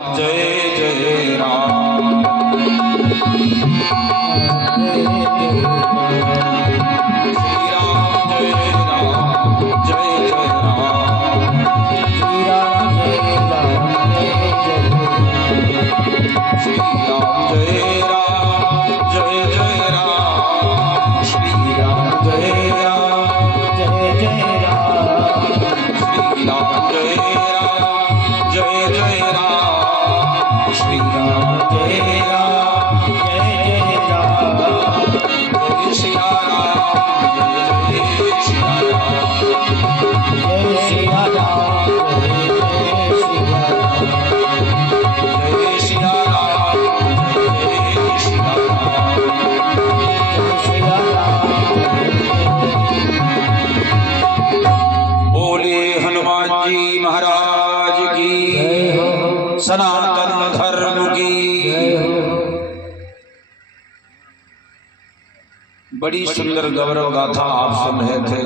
जय जय राम श्री राम जय राम जय जय राम श्री राम जय राम श्री राम जय राम जय जय राम श्री राम जय राम जय जय राम श्री राम जय राम जय जय राम श्री राम जय राम जय जय राम जय सिया राम जय सिया राम जय सिया राम जय सिया राम जय सिया राम जय सिया राम बोले हनुमान जी महाराज की सनातन धर्म की बड़ी सुंदर गौरव गाथा आप सुन रहे थे।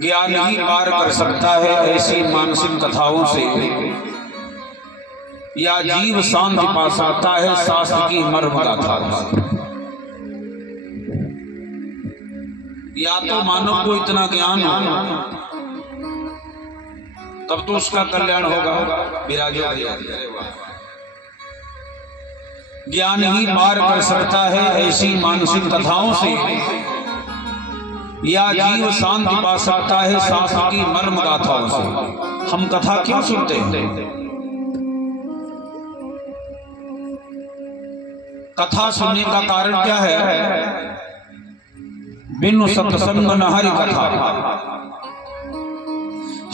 ज्ञान ही पार कर सकता है ऐसी मानसिक कथाओं से, या जीव शांति पा सकता है शास्त्र की मर्म गाथा से। या तो मानव को इतना ज्ञान हो तब तो उसका कल्याण होगा। विराजो ज्ञान ही पार कर सकता है ऐसी मानसिक कथाओं से, या जीव शांति पा सकता है शास्त्र की मर्म गाथाओं से। हम कथा क्यों सुनते हैं? कथा सुनने का कारण क्या है? बिनु सत्संग न हरि कथा।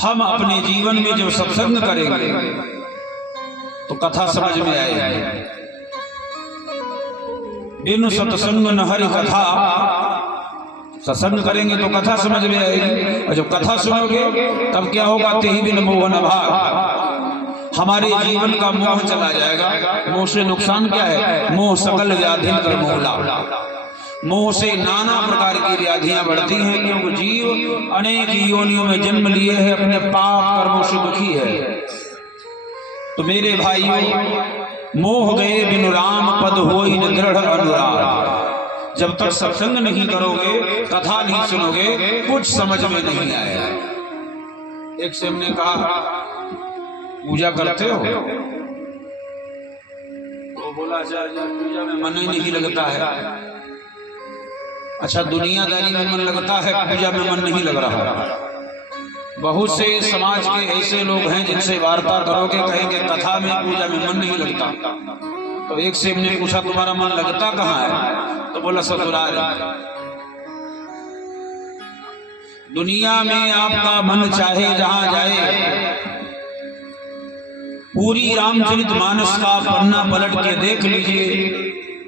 हम अपने जीवन में जब सत्संग करेंगे तो कथा समझ में आएगी। बिनु सत्संग न हरि कथा, सत्संग करेंगे तो कथा समझ में आएगी, और जब कथा सुनोगे तब क्या होगा? तेहि बिन मोह न भाग। हमारे जीवन का मोह चला जाएगा। मोह से नुकसान क्या है? मोह सकल व्याधि कर मोहला। मोह से नाना प्रकार की व्याधियां बढ़ती हैं, क्योंकि जीव अनेक योनियों में जन्म लिए हैं, अपने पाप कर्मों से दुखी है। तो मेरे भाइयों, मोह गए बिनु राम पद होई न दृढ़ अनुराग। जब तक सत्संग नहीं करोगे, कथा नहीं सुनोगे, कुछ समझ में नहीं आएगा। एक से हमने कहा, पूजा करते हो? तो बोला आचार्य पूजा में मन ही नहीं लगता है। अच्छा, दुनियादारी में मन लगता है, पूजा में मन नहीं लग रहा। बहुत से समाज के ऐसे लोग हैं जिनसे वार्ता करोगे कहेंगे कथा में पूजा में मन नहीं लगता। तो एक से हमने पूछा तुम्हारा मन लगता कहाँ है? तो बोला ससुराल। दुनिया में आपका मन चाहे जहां जाए, पूरी रामचरित मानस का पन्ना पलट के देख लीजिए,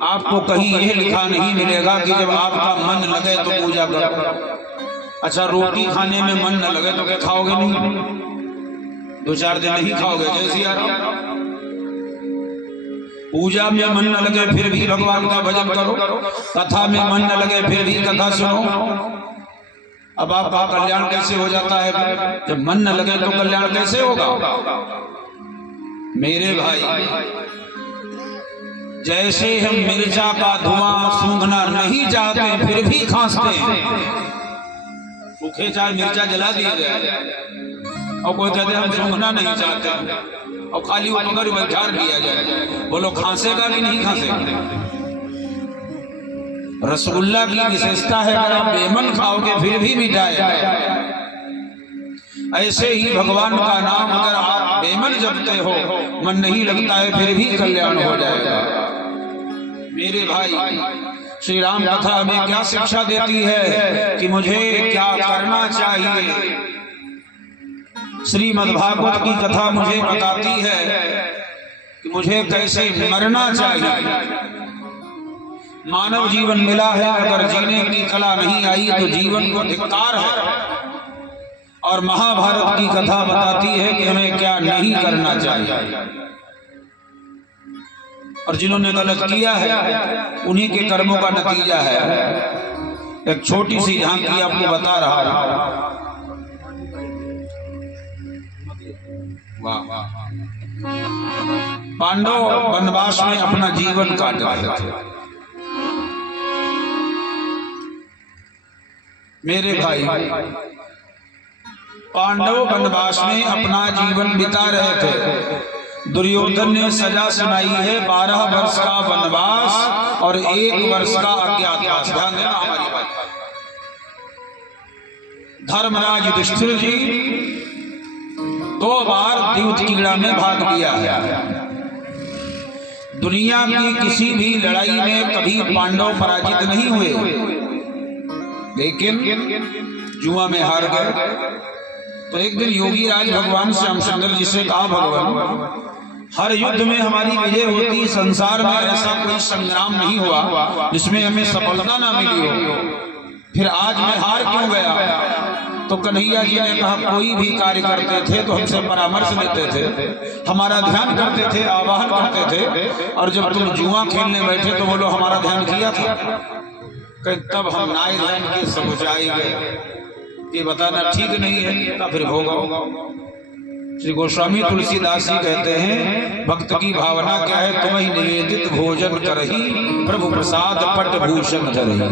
आपको कहीं यह लिखा नहीं मिलेगा कि जब आपका मन लगे तो पूजा करो। अच्छा, रोटी खाने में मन न लगे तो क्या खाओगे? नहीं, 2-4 दिन नहीं खाओगे। जैसे यार पूजा में मन न लगे फिर भी भगवान का भजन करो, कथा में मन न लगे फिर भी कथा सुनो। अब आपका कल्याण कैसे हो जाता है? जब मन न लगे तो कल्याण कैसे होगा? मेरे भाई, जैसे हम मिर्चा का धुआं सूंघना नहीं चाहते फिर भी खांसते हैं। सूखे चाहे मिर्चा जला दिया जाए, और कोई कहते हम सूंघना नहीं चाहते, और खाली वो पकड़ बचार किया जाए। बोलो खांसेगा कि नहीं खांसेगा? रसगुल्ला की विशेषता है, अगर आप बेमन खाओगे फिर भी मिठाएगा। ऐसे ही भगवान का नाम अगर आप बेमन जपते हो, मन नहीं लगता है, फिर भी कल्याण हो जाएगा। मेरे भाई, श्री राम कथा हमें क्या शिक्षा देती है कि मुझे क्या करना चाहिए? श्रीमद् भागवत की कथा मुझे बताती है कि मुझे कैसे मरना चाहिए। मानव जीवन मिला है, अगर जीने की कला नहीं आई तो जीवन को धिक्कार है। और महाभारत की कथा बताती है कि हमें क्या नहीं करना चाहिए, और जिन्होंने गलत किया है उन्हीं के कर्मों का नतीजा है। एक छोटी सी झांकी आपको बता रहा हूं। वाह। पांडव वनवास में अपना जीवन काट रहे थे। मेरे भाई, पांडव वनवास में अपना जीवन बिता रहे थे। दुर्योधन ने सजा सुनाई है 12 वर्ष का वनवास और 1 वर्ष का अज्ञातवास। ध्यान देना हमारी बात। धर्मराज युधिष्ठिर जी 2 बार द्यूतकीड़ा में भाग लिया है। दुनिया की किसी भी लड़ाई में कभी पांडव पराजित नहीं हुए, लेकिन जुआ में हार गए। तो एक दिन योगी राज भगवान श्यामचंद्र जी से कहा, भगवान हर युद्ध में हमारी विजय होती, संसार में ऐसा कोई संग्राम नहीं हुआ जिसमें हमें सफलता ना मिली हो, फिर आज मैं हार क्यों गया? तो कन्हैया जी ने कहा, कोई भी कार्य करते थे तो हमसे परामर्श लेते थे, हमारा ध्यान करते थे, आवाहन करते थे, और जब तुम जुआ खेलने बैठे तो बोलो हमारा ध्यान किया था? तब हम नाय ध्यान के समझाए गए, ये बताना ठीक नहीं है, तब फिर भोगा। श्री गोस्वामी तुलसीदास जी कहते हैं, भक्त की भावना क्या है? तुम्हें निवेदित भोजन करही, प्रभु प्रसाद पट भूषण धरही।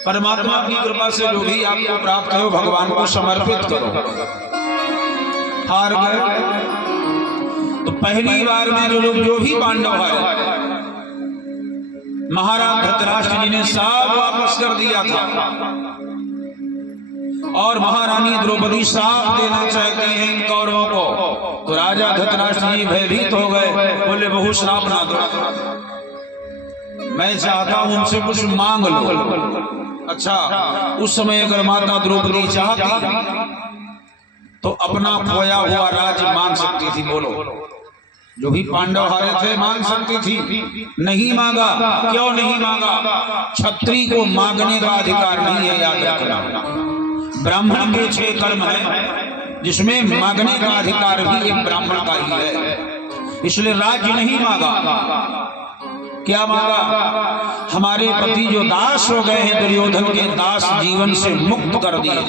परमात्मा की कृपा से जो भी आपको प्राप्त हो भगवान को समर्पित करो। हार गए तो पहली बार में जो भी पांडव हारे, महाराज धृतराष्ट्र जी ने सब वापस कर दिया था, और महारानी द्रौपदी साफ देना चाहती हैं इन कौरवों को। तो राजा धृतराष्ट्र जी भयभीत हो गए, बोले बहु श्राप ना दो, मैं चाहता हूं उनसे कुछ मांग लो। अच्छा, उस समय अगर माता द्रौपदी चाहती तो अपना खोया हुआ राज्य मांग सकती थी। बोलो, जो भी पांडव हारे थे मांग सकती थी, नहीं मांगा। क्यों नहीं मांगा? क्षत्रिय को मांगने का अधिकार नहीं है, याद रखना। ब्राह्मण के 6 कर्म है जिसमें मांगने का अधिकार भी एक ब्राह्मण का ही है, इसलिए राज्य नहीं मांगा। क्या मांगा? हमारे पति जो दास हो गए हैं, दुर्योधन के दास जीवन से मुक्त कर दिए।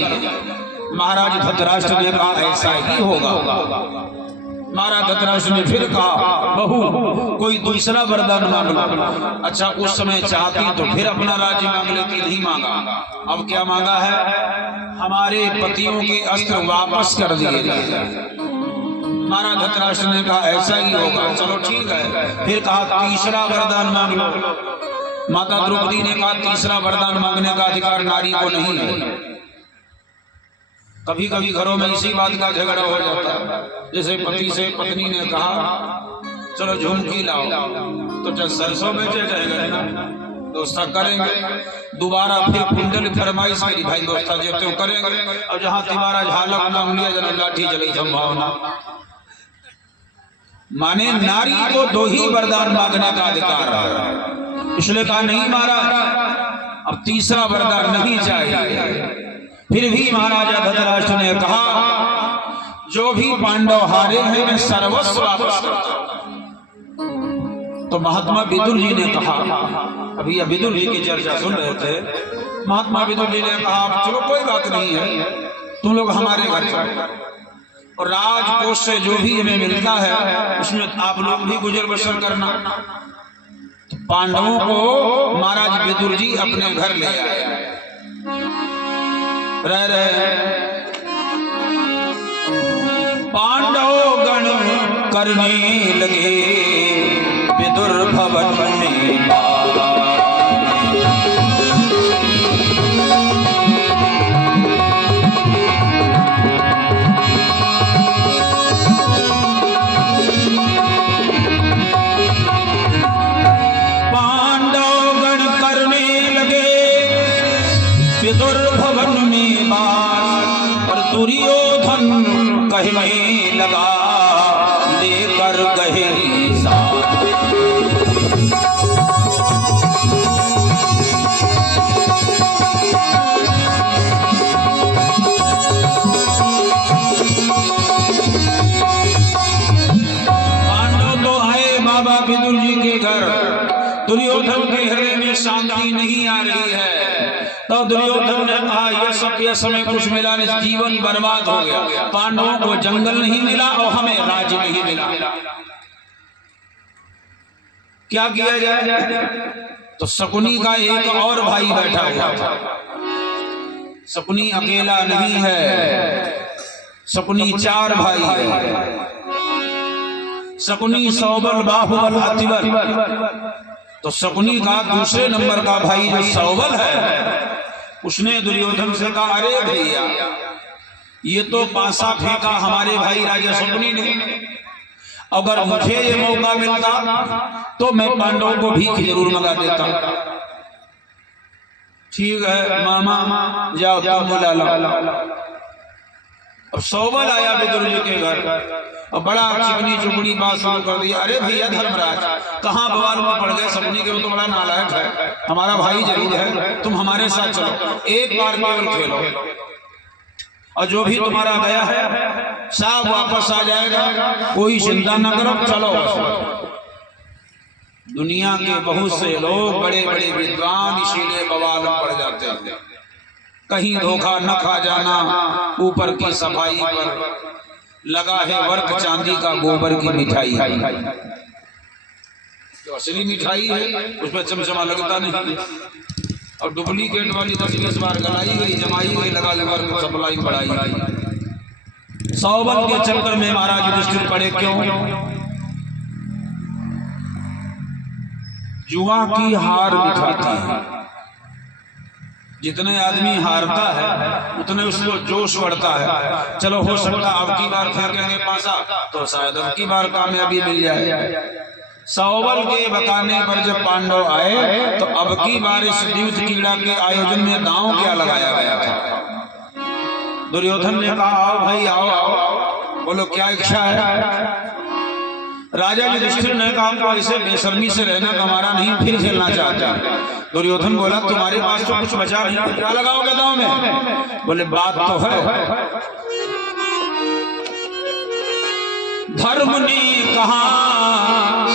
महाराज धृतराष्ट्र ने कहा ऐसा ही होगा। महाराज धृतराष्ट्र ने फिर कहा, बहू कोई दूसरा वरदान मांग लो। अच्छा, उस समय चाहती तो फिर अपना राज्य मांग लेती, नहीं मांगा। अब क्या मांगा है? हमारे पतियों के अस्त्र वापस कर दिए जाए। महाराज धृतराष्ट्र ने कहा ऐसा ही होगा, चलो ठीक है। फिर कहा तीसरा वरदान मांग लो। माता द्रौपदी ने कहा तीसरा वरदान मांगने का अधिकार नारी को नहीं है। कभी कभी घरों में इसी बात का झगड़ा हो जाता है, जैसे पति से पत्नी ने कहा चलो झुमकी लाओ, तो जब सरसों बेचे जाएगा ना दोस्ता करेंगे। दोबारा फिर कुंडल फरमाइश करी, भाई दोस्ता जब तो करेंगे। और जहां तुम्हारा झालक नाम लिया जना लाठी चली संभावना। माने नारी को 2 ही वरदान मांगने का अधिकार है, इसलिए कहा नहीं महाराज अब तीसरा वरदान नहीं चाहिए। फिर भी महाराजा धृतराष्ट्र ने कहा जो भी पांडव हारे हैं मैं सर्वस्व वापस करता हूं। तो महात्मा विदुर जी ने कहा, अभी विदुर जी की चर्चा सुन रहे थे, महात्मा विदुर जी ने कहा चलो कोई बात नहीं है, तुम लोग हमारे घर चलो और राजकोष से जो भी हमें मिलता है उसमें आप लोग भी गुजर बसर करना। तो पांडवों को महाराज विदुर जी अपने घर ले आए। रह रहे पांडव गण करने लगे विदुर भवन में दुर्योधन कहने लगा लेकर गहरी सांस। पांडव तो आए बाबा विदुर जी के घर, दुर्योधन के हृदय में शांति नहीं आ रही है। तो दुर्योधन ने कहा यह सब के समय कुछ मिला नहीं, जीवन बर्बाद हो गया। पांडवों को जंगल नहीं मिला और हमें राज्य नहीं मिला, क्या किया जाए? तो शकुनी का एक और भाई बैठा हुआ था। शकुनी अकेला नहीं है, शकुनी 4 भाई है। शकुनी, सौबल, बाहुबल, अतिबल। तो शकुनी का दूसरे नंबर का भाई जो सौबल है, उसने दुर्योधन से कहा, अरे भैया ये तो पासा फेंका हमारे भाई राजा शकुनी ने, अगर मुझे ये मौका मिलता तो मैं पांडवों को भीख जरूर मंगा देता। ठीक है मामा, जाओ तुम बुला लो। अब सौबल आया विदुर जी के घर और बड़ा चिकनी चुपड़ी बात शुरू कर दी। अरे भैया धर्मराज, कहाँ बवाल में पड़ गए? शकुनी के वो तो बड़ा नालायक है, हमारा भाई जरूर है, तुम हमारे साथ चलो, एक बार केवल खेलो और जो भी तुम्हारा गया है सब वापस आ जाएगा, कोई चिंता न करो, चलो। दुनिया के बहुत से लोग बड़े बड़े विद्वान इसीलिए बवाल में पड़ जाते हैं, कहीं धोखा न खा जाना। ऊपर की सफाई पर लगा है वर्क चांदी का गोबर की मिठाई, जो असली मिठाई है उसमें चमचमा लगता नहीं, और डुप्लीकेट वाली 10-20 बार गलाई गई, जमाई गई, लगा वर्क सप्लाई बढ़ाई। सौबल के चक्कर में महाराज युधिष्ठिर पड़े। क्यों? जुआ की हार दिखाती है। जितने आदमी हारता है उतने उसको जोश बढ़ता है। चलो हो सकता अब की बार फेंकेंगे पासा तो शायद अब की बार कामयाबी मिल जाए। सौबल के बताने पर जब पांडव आए तो अब की बार इस द्यूत क्रीड़ा के आयोजन में दांव क्या लगाया गया था। दुर्योधन ने कहा, आओ भाई आओ आओ, बोलो क्या इच्छा है? राजा युधिष्ठिर ने कहा, हमको ऐसे बेशर्मी से रहना हमारा नहीं, फिर खेलना चाहते हैं। दुर्योधन बोला, तुम्हारे पास तो कुछ बचा नहीं, क्या लगाओगे दांव में? बोले बात तो है, धर्म ने कहा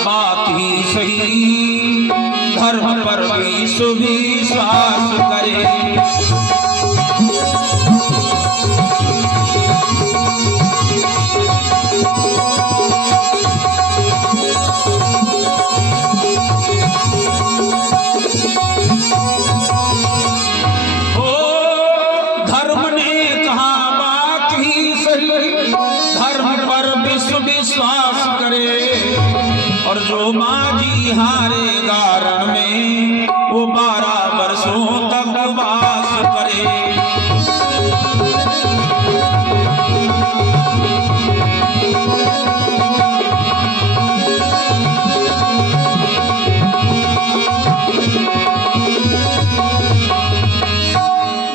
बात ही सही, धर्म पर विश्वास करे। विश्वास करे, और जो माझी हारेगा रण में वो 12 वर्षों तक वास करे।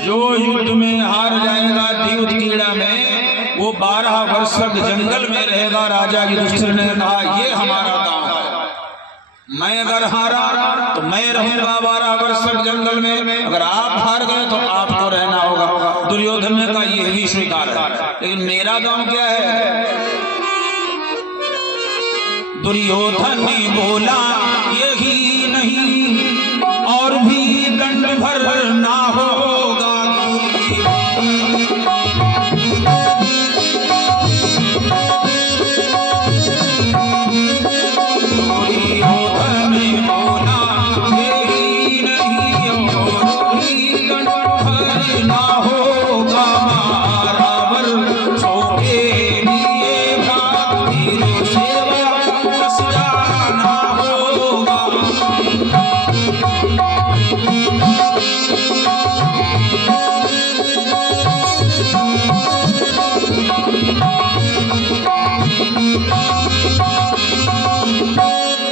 जो युद्ध में हार जाएगा द्यूत क्रीड़ा में, वो 12 वर्ष तक जंगल में रहेगा। राजा युधिष्ठिर ने कहा, ये हमारा गांव है, मैं अगर हारा तो मैं रहूंगा 12 वर्ष तक जंगल में, अगर आप हार गए तो आपको रहना होगा। दुर्योधन ने कहा, ये भी स्वीकार है, लेकिन मेरा गांव क्या है? दुर्योधन ने बोला, यही नहीं और भी दंड भरना होगा।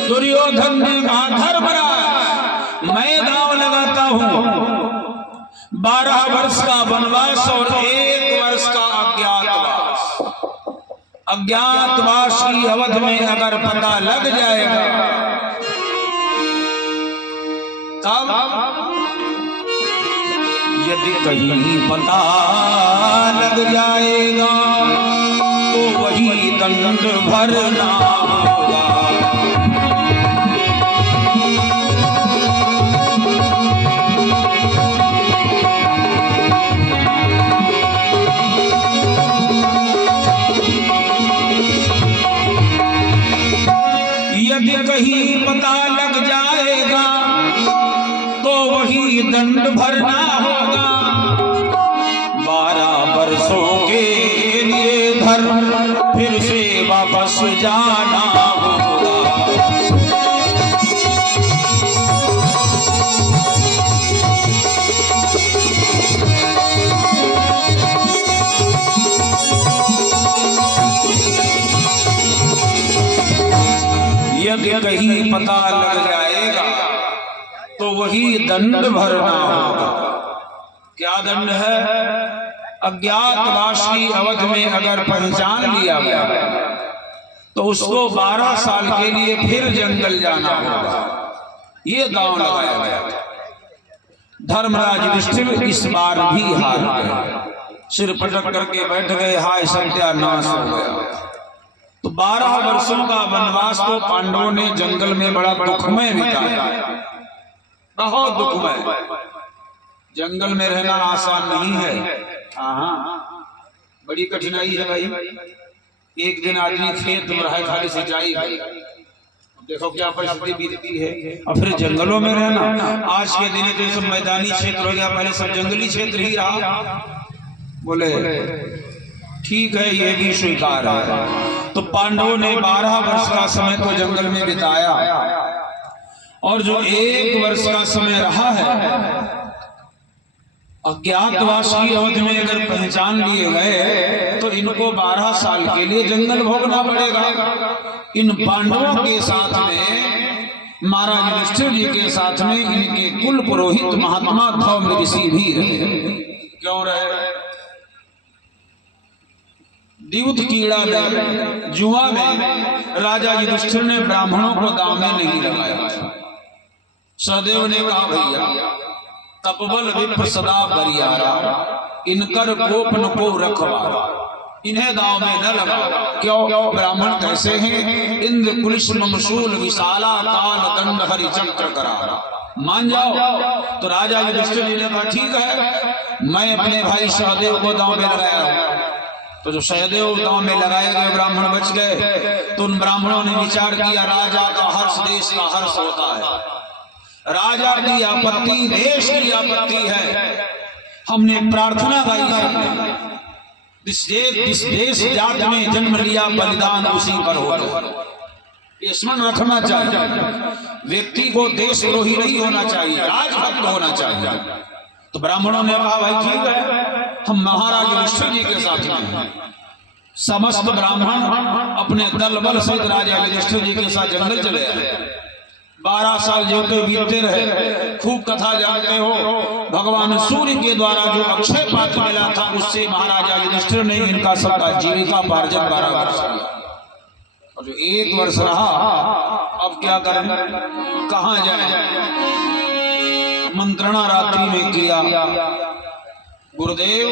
दुर्योधन ने कहा, धर्मराज मैं दांव लगाता हूं 12 वर्ष का वनवास और 1 वर्ष का अज्ञातवास। अज्ञातवास की अवधि में अगर पता लग जाएगा तब, यदि कहीं पता लग जाएगा तो वही दंड भरना होगा। कहीं पता लग जाएगा तो वही दंड भरना होगा। 12 वर्षों के लिए धर्म फिर से वापस जाना होगा। यदि कहीं पता लग जाएगा तो वही दंड भरना होगा। क्या दंड है? अज्ञातवास की अवधि में अगर पहचान लिया गया तो उसको 12 साल के लिए फिर जंगल जाना होगा। ये दांव लगाया गया। धर्मराज युधिष्ठिर इस बार भी हार गए, सिर पटक करके बैठ गए, हाय सत्यानाश हो गया। तो 12 वर्षों का वनवास तो पांडवों ने जंगल में बड़ा दुखमय बिताया, बहुत दुखमय। जंगल में रहना आसान नहीं है। हाँ, बड़ी कठिनाई है भाई। एक दिन आदमी खेत में रहा, खाली सिंचाई, देखो क्या परिस्थिति बीतती है। और फिर जंगलों में रहना, आज के दिन तो सब मैदानी क्षेत्र हो गया, पहले सब जंगली क्षेत्र ही रहा। बोले ठीक है, ये भी स्वीकार है। तो पांडवों ने 12 वर्ष का समय तो जंगल में बिताया, और जो 1 वर्ष का समय रहा है अज्ञातवास की अवधि में अगर पहचान लिए गए तो इनको 12 साल के लिए जंगल भोगना पड़ेगा। इन पांडवों के साथ में, महाराज युधिष्ठिर जी के साथ में इनके कुल पुरोहित महात्मा धौम्य ऋषि भी रहे। क्यों रहे? द्यूत कीड़ा में, जुआ में राजा युधिष्ठिर ने ब्राह्मणों को दांव में नहीं लगाया। सहदेव ने कहा भैया तपबल विप्र सदा बरियारा, इनकर गोपन को रखवारा, इन्हें दांव में न लगा। क्यों? ब्राह्मण कैसे हैं? इंद्र कुलिश ममशूल विशाला काल दंड हरि चक्र करारा। मान जाओ। तो राजा युधिष्ठिर जी ने कहा ठीक है, मैं अपने भाई सहदेव को दांव में लगाया हूं। तो जो सहदेव दांव में लगाए गए ब्राह्मण बच गए। तो उन ब्राह्मणों ने विचार किया, राजा का हर्ष देश का हर्ष होता है, राजा की आपत्ति देश की आपत्ति है। हमने प्रार्थना गाई, जिस देश जात में जन्म लिया बलिदान उसी पर हो। ये स्मरण रखना चाहिए। व्यक्ति को देशद्रोही नहीं होना चाहिए, राजभक्त होना चाहिए। तो ब्राह्मणों ने कहा भाई ठीक है, हम महाराज युधिष्ठिर जी के साथ हैं। समस्त ब्राह्मण अपने दल बल सहित राजा युधिष्ठिर जी के साथ जंगल चले आए। 12 साल जो तो बीतते रहे। खूब कथा जानते हो, भगवान सूर्य के द्वारा जो अक्षय पात्र मिला था उससे महाराजा युधिष्ठिर ने इनका सबका जीविका पार्जन 12 वर्ष किया। और जो 1 वर्ष रहा, अब क्या करें, कहां जाए? मंत्रणा रात्रि में किया, गुरुदेव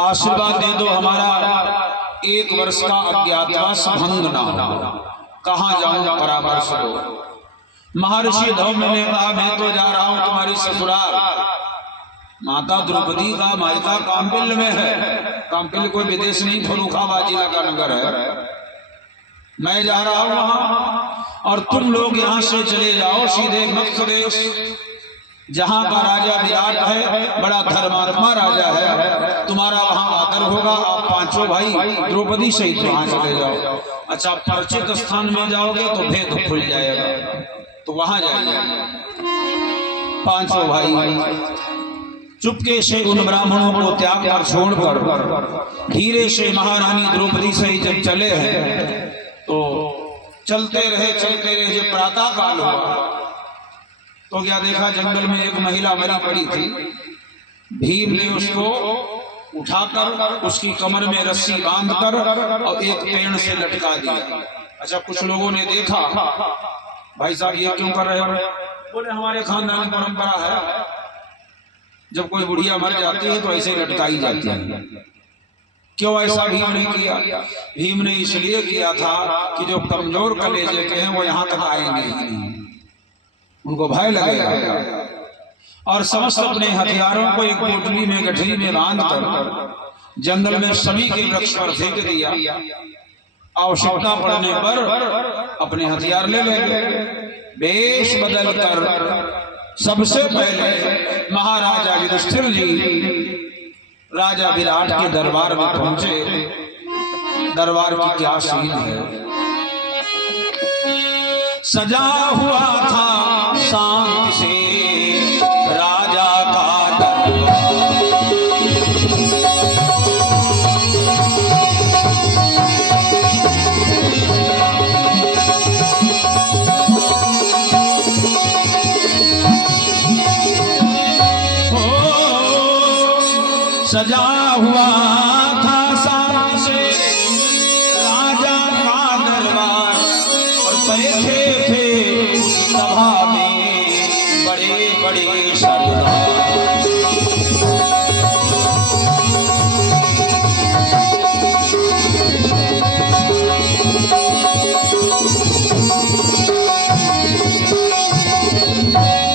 आशीर्वाद दे दो, हमारा 1 वर्ष का अज्ञातवास भंग ना हो, कहां जाऊं परामर्श दो। महर्षि धौम्य ने कहा मैं तो जा रहा हूं तुम्हारी ससुराल, माता द्रौपदी का मायका काम्पिल्य में है। काम्पिल्य कोई विदेश नहीं, फर्रुखाबाद जिला का नगर है। मैं जा रहा हूं वहां, और तुम लोग यहां से चले जाओ सीधे मत्स्य देश, जहां का राजा विराट है, बड़ा धर्मात्मा राजा है। तुम्हारा वहां आदर होगा। आप 5 भाई द्रौपदी सहित वहां चले जाओ। अच्छा, परिचित स्थान में जाओगे तो भेद खुल जाएगा, तो वहां जाइए। 5 भाई चुपके से उन ब्राह्मणों को त्याग कर छोड़कर धीरे से महारानी द्रौपदी से जब चले हैं तो चलते रहे जब प्रातः काल हुआ तो क्या देखा, जंगल में एक महिला मरी पड़ी थी। भीम ने उसको उठाकर उसकी कमर में रस्सी बांधकर और एक पेड़ से लटका दिया। अच्छा, कुछ लोगों ने देखा, भाई साहब ये क्यों कर रहे हो? बोले हमारे खानदान की परंपरा है, जब कोई बुढ़िया मर जाती है तो ऐसे लटकाई जाती है। क्यों ऐसा भीम ने किया? भीम ने इसलिए किया था कि जो कमजोर कलेजे के हैं वो यहाँ तक आएंगे ही नहीं, उनको भय लगेगा। और समस्त अपने हथियारों को एक पोटली में गठरी में बांध कर जंगल में सभी के वृक्ष पर फेंक दिया। आवश्यकता पड़ने पर अपने हथियार ले लेंगे। वेश बदल कर सबसे पहले महाराजा युधिष्ठिर जी राजा विराट के दरबार में पहुंचे। दरबार की क्या सीन है। सजा हुआ था शांति से राजा का दरबार। सजा हुआ था शांति से राजा का दरबार और बैठे थे उस सभा में बड़े बड़े सरदार।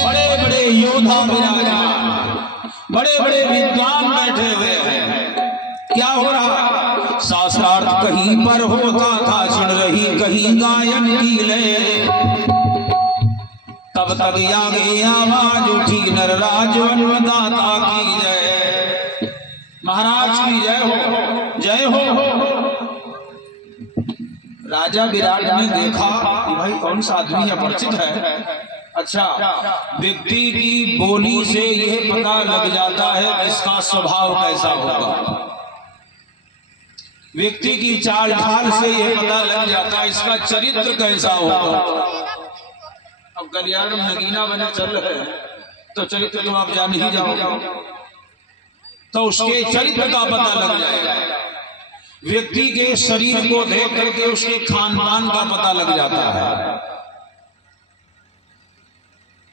बड़े बड़े योद्धा विराजा, बड़े बड़े विद्वान बैठे हुए हैं। क्या हो रहा? शास्त्रार्थ कहीं पर होता था, सुन रही कहीं गायन की लय। तब तक आगे आवाज उठी नरराज अन्नदाता की जय। महाराज की जय हो, जय हो। राजा विराट ने देखा कि भाई कौन सा आदमी अपरिचित है। अच्छा, व्यक्ति की बोली से यह पता लग जाता है इसका स्वभाव कैसा होगा। व्यक्ति की चाल ढाल से यह पता लग जाता है इसका चरित्र कैसा होगा। अब कल्याण में नगीना बने चल रहे हैं तो चरित्र तो आप जान ही जाओगे, तो उसके चरित्र का पता लग जाएगा। व्यक्ति के शरीर को देख करके उसके खान पान का पता लग जाता है।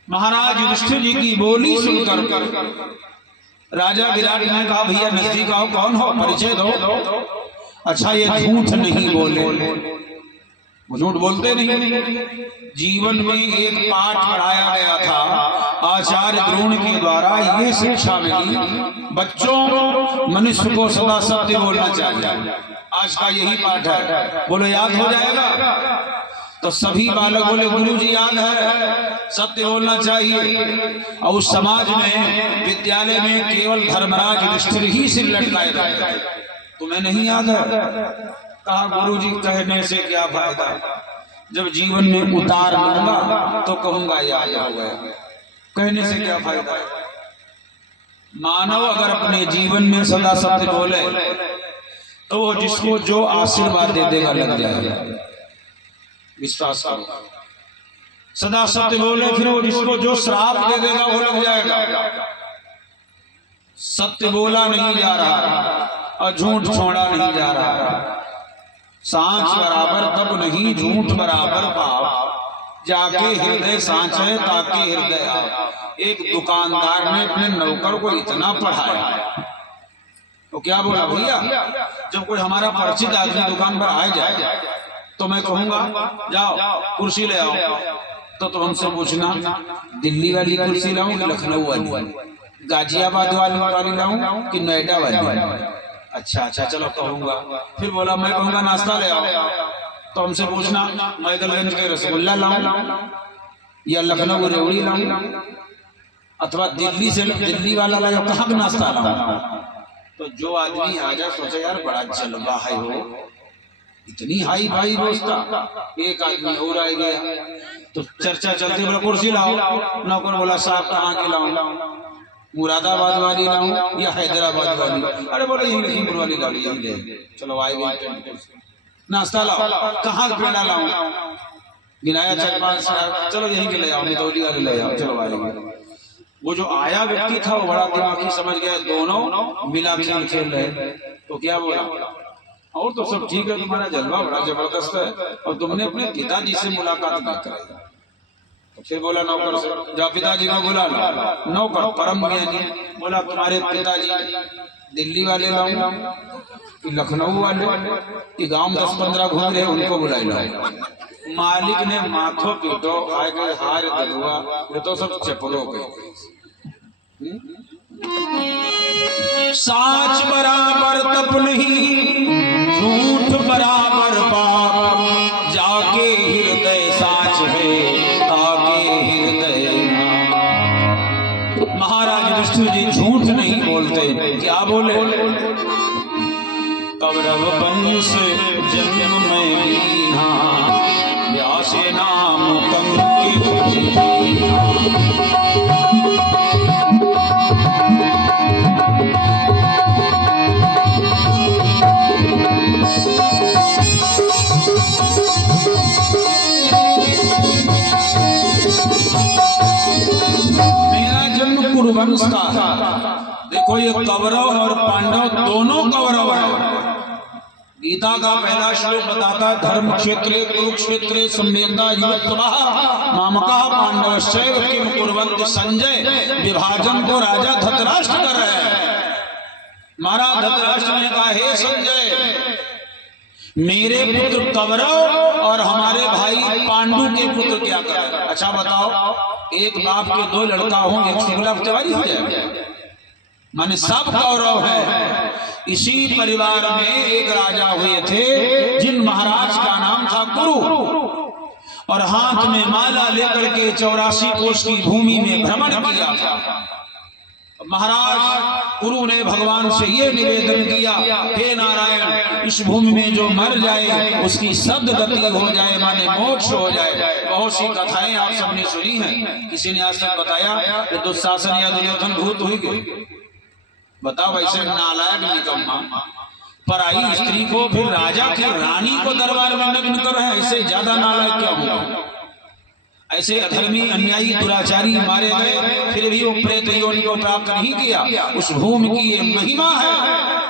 महाराज युधिष्ठिर जी की बोली सुनकर राजा विराट ने कहा भैया नजदीक आओ, कौन हो, परिचय दो। अच्छा, ये झूठ नहीं बोले, वो झूठ बोलते नहीं। जीवन में एक पाठ पढ़ाया गया था आचार्य द्रोण के द्वारा, ये शिक्षा मिली बच्चों मनुष्य को सदा सत्य बोलना चाहिए। आज का यही पाठ है, बोलो याद हो जाएगा। तो सभी बालक बोले गुरुजी याद है, सत्य बोलना चाहिए। और उस समाज में विद्यालय में केवल धर्मराज युधिष्ठिर ही सिर लटकाए गए। तुम्हें नहीं याद है? कहा गुरुजी कहने से क्या फायदा, जब जीवन में उतार लूंगा तो कहूंगा याद हो गया। कहने से क्या फायदा। मानव अगर अपने जीवन में सदा सत्य बोले तो वो जिसको जो आशीर्वाद दे देगा लग जाएगा। विश्वास करो, सदा सत्य बोले फिर वो जिसको जो श्राप दे देगा वो लग जाएगा। सत्य बोला नहीं जा रहा और झूठ छोड़ा नहीं जा रहा। सांच बराबर तब नहीं, झूठ बराबर पाप। जाके हृदय सांचे ताकि हृदय आप। एक दुकानदार ने अपने नौकर को इतना पढ़ाया तो क्या बोला, भैया जब कोई हमारा परिचित आदमी दुकान पर आ जाए तो मैं कहूंगा जाओ कुर्सी ले आओ, तो तुम हमसे पूछना दिल्ली वाली कुर्सी लाऊं कि लखनऊ वाली, गाजियाबाद वाली लाऊं कि नोएडा वाली। अच्छा अच्छा चलो कहूंगा। फिर बोला मैं कहूंगा नाश्ता ले आओ, तो हमसे पूछना मैदलगंज के रसगुल्ला लाऊं या लखनऊ रेवड़ी लाऊं, अथवा दिल्ली वाला लाओ, कहाँ का नाश्ता लाऊं। तो जो आदमी आ जाए सोचे यार बड़ा जलवा है, हो इतनी हाई भाई दोस्ता। एक आदमी और आ गया तो चर्चा चलती, बोला कुर्सी लाओ। नौकर बोला साहब कहाँ की लाऊं, मुरादाबाद वाली लाऊं या हैदराबाद वाली। अरे बोले यही लखीमपुर वाली लाओ, यही ले। चलो आए गए। नाश्ता लाओ, कहाँ का पेड़ा लाऊं, गिनाया 4-5 साहब, चलो यही के ले आओ, मितौली वाले ले आओ, चलो आएंगे। वो जो आया व्यक्ति था वो बड़ा दिमागी समझ गया, दोनों मिला खेल खेल रहे। तो क्या बोला, और तो सब ठीक है, तुम्हारा जलवा बड़ा जबरदस्त है और तुमने अपने पिताजी से मुलाकात नहीं कराई। तो फिर बोला नौकर से जा पिताजी को बुला लो। नौकर परम ज्ञानी बोला तुम्हारे पिताजी दिल्ली वाले लाऊं कि लखनऊ वाले कि गांव 10-15 घूम रहे उनको बुलाई लो। मालिक ने माथो पीटो आए गए हार दलुआ, ये तो सब चपलों के। साच बराबर तप नहीं, झूठ बराबर पाप, जाके हृदय साच है ताके हृदय नाम। महाराज युधिष्ठिर जी झूठ नहीं बोलते, क्या बोले? कौरव वंश जन्म में लीना, व्यास नाम कंके मेरा जन्म कुरुवंश का है। देखो ये कौरव और पांडव दोनों कौरव है। गीता का पहला श्लोक बताता है धर्म क्षेत्रे कुरुक्षेत्रे सम्येता युद्धतः मामका पांडवश्चैव किम कुर्वन्ति। संजय विभाजन को राजा धृतराष्ट्र कर रहे हैं। महाराज धृतराष्ट्र ने कहा हे संजय, मेरे पुत्र कौरव और हमारे भाई पांडु के पुत्र क्या करें? अच्छा बताओ, एक बाप के दो लड़का हो, एक सिंगला तिवारी हो जाए? माने सब कौरव है। इसी परिवार में एक राजा हुए थे जिन महाराज का नाम था कुरु, और हाथ में माला लेकर के 84 कोष की भूमि में भ्रमण किया था। महाराज कुरु ने भगवान से ये निवेदन किया, हे नारायण, इस भूमि में जो मर जाए उसकी सद्गति हो जाए, माने मोक्ष हो जाए। बहुत सी कथाएं आप सबने सुनी हैं, किसी ने आज तक बताया कि दुशासन या दुर्योधन भूत हुई गई। बताओ, ऐसे नालायक निकम्मा पराई स्त्री को फिर राजा की रानी को दरबार में नग्न कर रहे हैं, ऐसे ज्यादा नालायक क्या होगा? ऐसे अधर्मी अन्यायी दुराचारी मारे गए, फिर भी वो प्रेत योनि को प्राप्त नहीं किया। उस भूमि की ये महिमा है,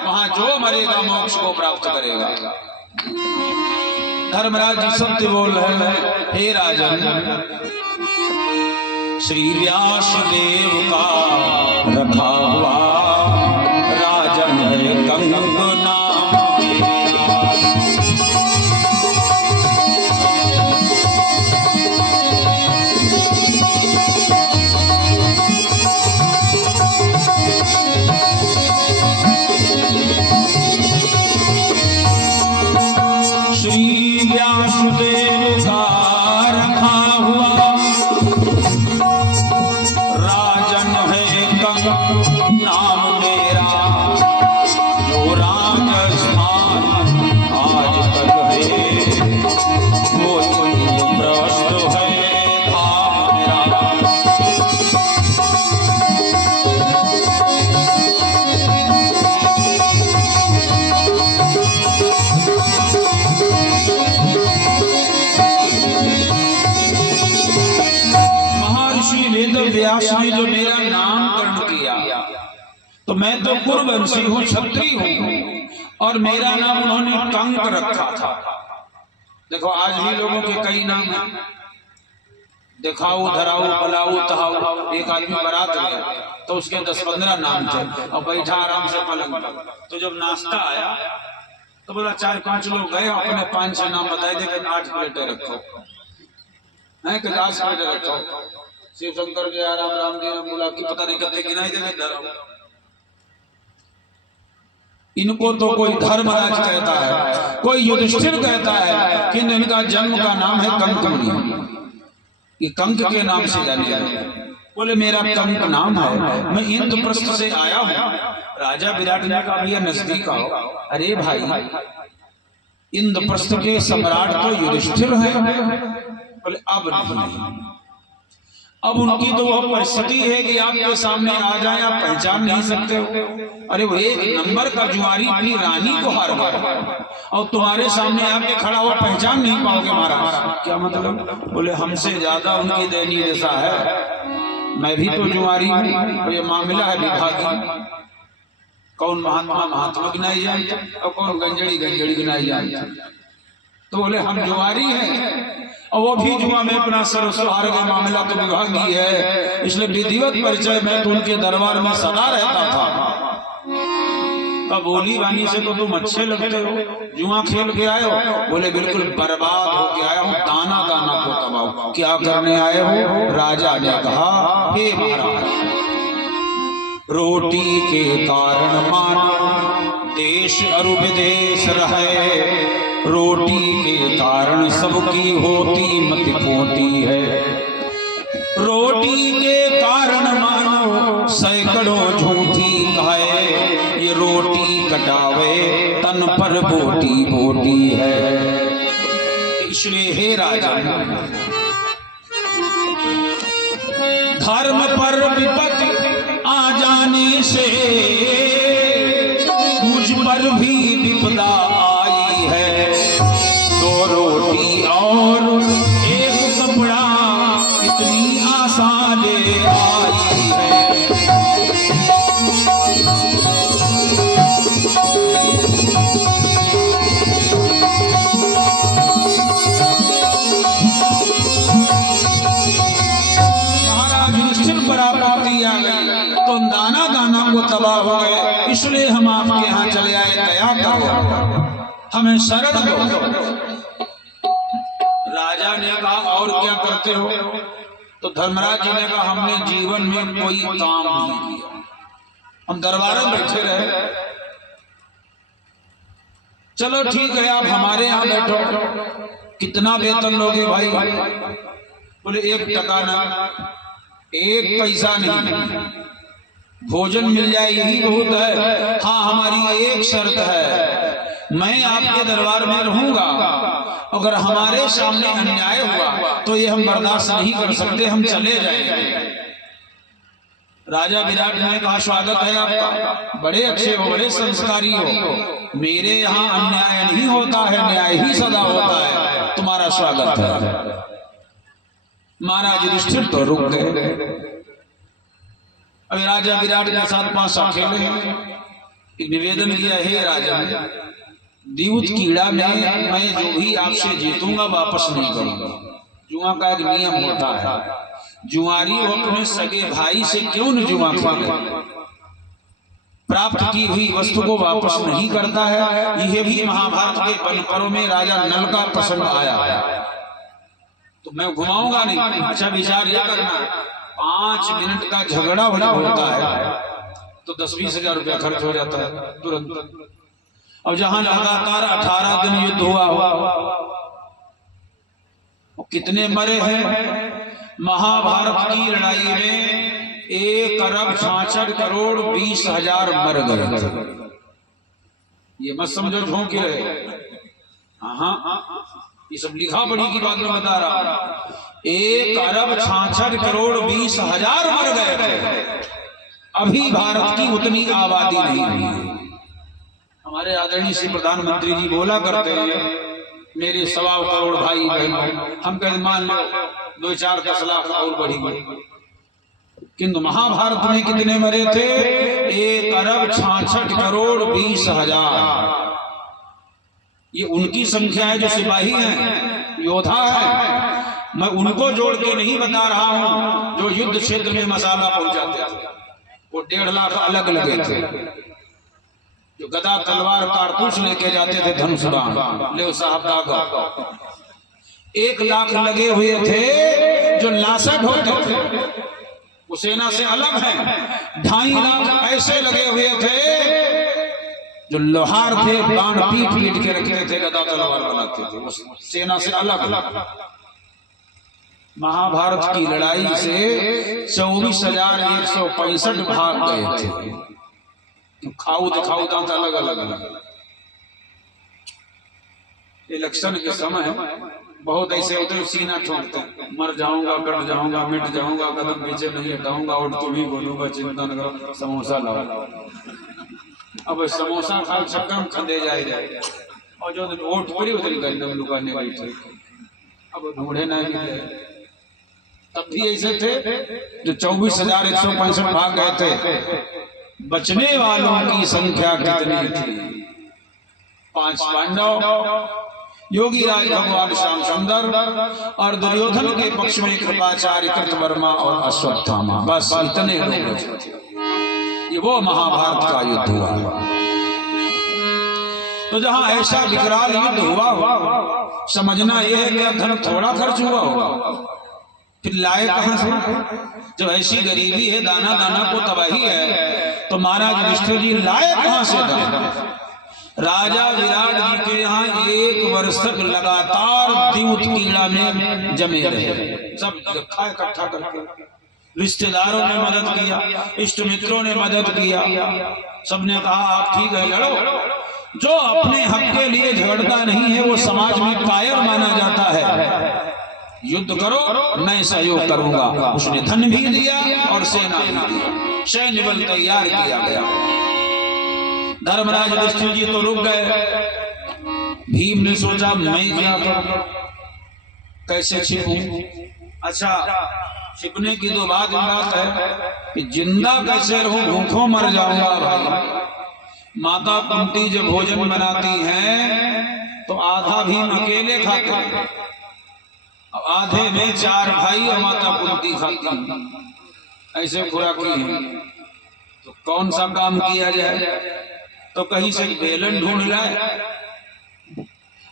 वहां जो मरेगा मोक्ष को प्राप्त करेगा। धर्मराज जी सत्य बोल रहे हैं, हे राजन, श्री व्यास देव का रखा हुआ राजन है कंगना। श्री व्यासदेव का रखा हुआ राजन है कंग नाम मेरा, जो राजस्थान आज तक है वो प्रस्त है धाम मेरा। व्यास ने जो मेरा नामकरण किया, तो मैं तो कुरुवंशी हूँ, क्षत्रिय हूँ, और मेरा नाम उन्होंने कंक रखा था। देखो आज भी लोगों के कई नाम हैं, दिखाऊ, धराऊ, पलाऊ, तहाऊ। एक आदमी बारात गया तो उसके 10-15 नाम थे, और बैठा आराम से पलंग पर। तो जब नाश्ता आया तो बोला 4-5 लोग गए, अपने 5-6 नाम बताए, देखे 8 प्लेटें रखो है कि 10 प्लेटें रखो। शिव शंकर के आराम राम जी ने बोला कि पता नहीं करते कि नहीं देखे धर्म। इनको तो कोई धर्मराज कहता है, कोई युधिष्ठिर कहता है, किंतु इनका जन्म का नाम है कंकमणि। ये कंक के नाम से जाने जाते। बोले मेरा कंक नाम है, मैं इंद्रप्रस्थ से आया हूँ। राजा विराट ने कहा भैया नजदीक आओ। अरे भाई, इंद्रप्रस्थ के सम्राट तो युधिष्ठिर है। बोले अब नहीं, अब उनकी तो वह परिस्थिति है कि आपके सामने आ जाए, आप पहचान नहीं सकते हो। अरे वो एक नंबर का जुआरी अपनी रानी को हार गया, और तुम्हारे सामने आके खड़ा हो, पहचान नहीं पाओगे महाराज। क्या मतलब? बोले हमसे ज्यादा उनकी दयनीय दशा है। मैं भी तो जुआरी हूँ, तो ये मामला है विभागी। कौन महात्मा महात्मा गिनाई जाए और कौन गंजड़ी गंजड़ी गिनाई जाए। तो बोले हम जुआरी हैं, और वो भी जुआ में अपना सर्वस्वार का मामला तो विभागी है, इसलिए विधिवत परिचय में तो उनके दरबार में सदा रहता था। अब बोली वाणी से तो तुम अच्छे लगते हो, जुआ खेल के आए हो। बोले बिल्कुल बर्बाद होके आया हूँ, दाना दाना को तबाह। क्या करने आए हो? राजा ने कहा हे महाराज, रोटी के कारण मानो देश अरु विदेश रहे, रोटी के कारण सबकी होती मत पोती है। रोटी के कारण मानो सैकड़ों झूठी कहे, ये रोटी कटावे तन पर बोटी बोटी है। इसलिए हे राजन, धर्म पर विपत्ति आ जाने से मुझ पर भी विपदा आई है। दो रोटी और एक कपड़ा इतनी आसान ले आई है। तो दाना दाना को तबाह हो गए, इसलिए हम आपके यहाँ चले आए। दया करो, हमें शरण दो। राजा ने कहा और क्या करते हो? तो धर्मराज जी ने कहा हमने जीवन में कोई काम नहीं किया, हम दरबार में बैठे रहे। चलो ठीक है, आप हमारे यहाँ बैठो। कितना वेतन लोगे भाई? बोले 1 टका ना, 1 पैसा नहीं, भोजन मिल जाए यही बहुत है। हाँ, हमारी एक शर्त है, मैं आपके दरबार में रहूंगा, अगर हमारे सामने अन्याय हुआ तो ये हम बर्दाश्त नहीं कर सकते, हम चले जाएंगे। राजा विराट ने कहा स्वागत है आपका, बड़े अच्छे हो, बड़े संस्कारी हो, मेरे यहाँ अन्याय नहीं होता है, न्याय ही सदा होता है, तुम्हारा स्वागत है। महाराज युधिष्ठिर तो रुक गए। अभी राजा विराट के साथ 5 खेले, निवेदन किया, हे राजा, द्यूत कीड़ा में मैं जो भी आपसे जीतूंगा वापस नहीं करूंगा। जुआ का एक नियम होता है, जुआरी हो अपने सगे भाई से क्यों न जुआ खेले, प्राप्त की हुई वस्तु को वापस नहीं करता है। यह भी महाभारत के परंपरों में राजा नल का प्रसंग आया। तो मैं घुमाऊंगा नहीं, अच्छा विचार यह करना, 5 मिनट का झगड़ा होता है तो 10-20 हजार रुपया खर्च हो जाता है तुरंत। अब जहां लगातार 18 दिन युद्ध हुआ, कितने मरे हैं? महाभारत की लड़ाई में 1 अरब 66 करोड़ 20 हजार मर गए थे। ये मत समझो झोंक रहे, हाँ, ये सब लिखा पढ़ी की बात में बता रहा। 1 अरब 66 करोड़ 20 हजार मर गए थे, अभी भारत की उतनी आबादी नहीं हुई। हमारे आदरणीय श्री प्रधानमंत्री जी बोला करते हैं, मेरे 1.25 करोड़ भाई बहनों, हम कहते मान लो 2-4-10 लाख और बढ़ी गई, किंतु महाभारत में कितने मरे थे? 1 अरब 66 करोड़ 20 हजार। ये उनकी संख्या है जो सिपाही हैं, योद्धा है। मैं उनको जोड़ के नहीं बता रहा हूं जो युद्ध क्षेत्र में मसाला पहुंचाते थे, वो 1.5 लाख अलग लगे थे। जो गदा तलवार कारतूस लेके जाते थे धनुषबाण, ले साहब दागा, 1 लाख लगे हुए थे जो लासठ होते थे, वो सेना से अलग है। 2.5 लाख ऐसे लगे हुए थे जो लोहार थे, बाण पीट पीट के रखते थे, गदा तलवार बनाते थे, वो सेना से अलग अलग। महाभारत की लड़ाई से 24,165 भाग गए थे। खाऊ दिखाऊ दांत अलग अलग। इलेक्शन के समय बहुत ऐसे होते हैं, सीना ठोकते हैं, मर जाऊंगा, कट जाऊंगा, मिट जाऊंगा, कदम पीछे नहीं हटाऊंगा, और तो भी बोलूंगा चिंता न करो, समोसा लाओ। अब समोसा खा चक्कर खदे जाए, और जो दिन वोट पड़ी उधर गंदम लुकाने वाली थे, अब ढूंढे नहीं मिले। तब भी ऐसे थे जो 24,165 भाग गए थे। बचने वालों की संख्या कितनी थी? 5 पांडव, योगी राज भगवान श्याम सुंदर, और दुर्योधन के पक्ष में कृपाचार्य, कृतवर्मा और अश्वत्थामा, बस इतने लोग। ये वो महाभारत का युद्ध हुआ। तो जहां ऐसा विकराल युद्ध हुआ, समझना यह है कि धन थोड़ा खर्च हुआ होगा, फिर लाए कहां से? जब ऐसी गरीबी है, दाना दाना को तबाही है, तो महाराज युधिष्ठिर जी लाए कहां से धन? राजा विराट जी के यहाँ 1 वर्ष तक लगातार द्यूत कीड़ा में जमे रहे। सब इकट्ठा करके रिश्तेदारों ने मदद किया, इष्ट मित्रों ने मदद किया। सबने कहा आप ठीक है लड़ो। जो अपने हक के लिए झगड़ता नहीं है वो समाज में कायर माना जाता है। युद्ध करो, मैं सहयोग करूंगा। उसने धन भी दिया और सेना भी दिया, सैन्य बल तैयार किया गया। धर्मराज युधिष्ठिर जी तो रुक गए। भीम ने सोचा मैं क्या करूं, कैसे छिपूं। अच्छा, छिपने की तो बात है कि जिंदा कैसे रहूं, भूखों मर जाऊंगा भाई। माता कुंती जब भोजन बनाती हैं तो आधा भीम अकेले खाते हैं, आधे में 4 भाई और माता कुंती खाती। ऐसे खुराकी है तो कौन सा काम किया जाए। तो कहीं से बेलन ढूंढ लाए,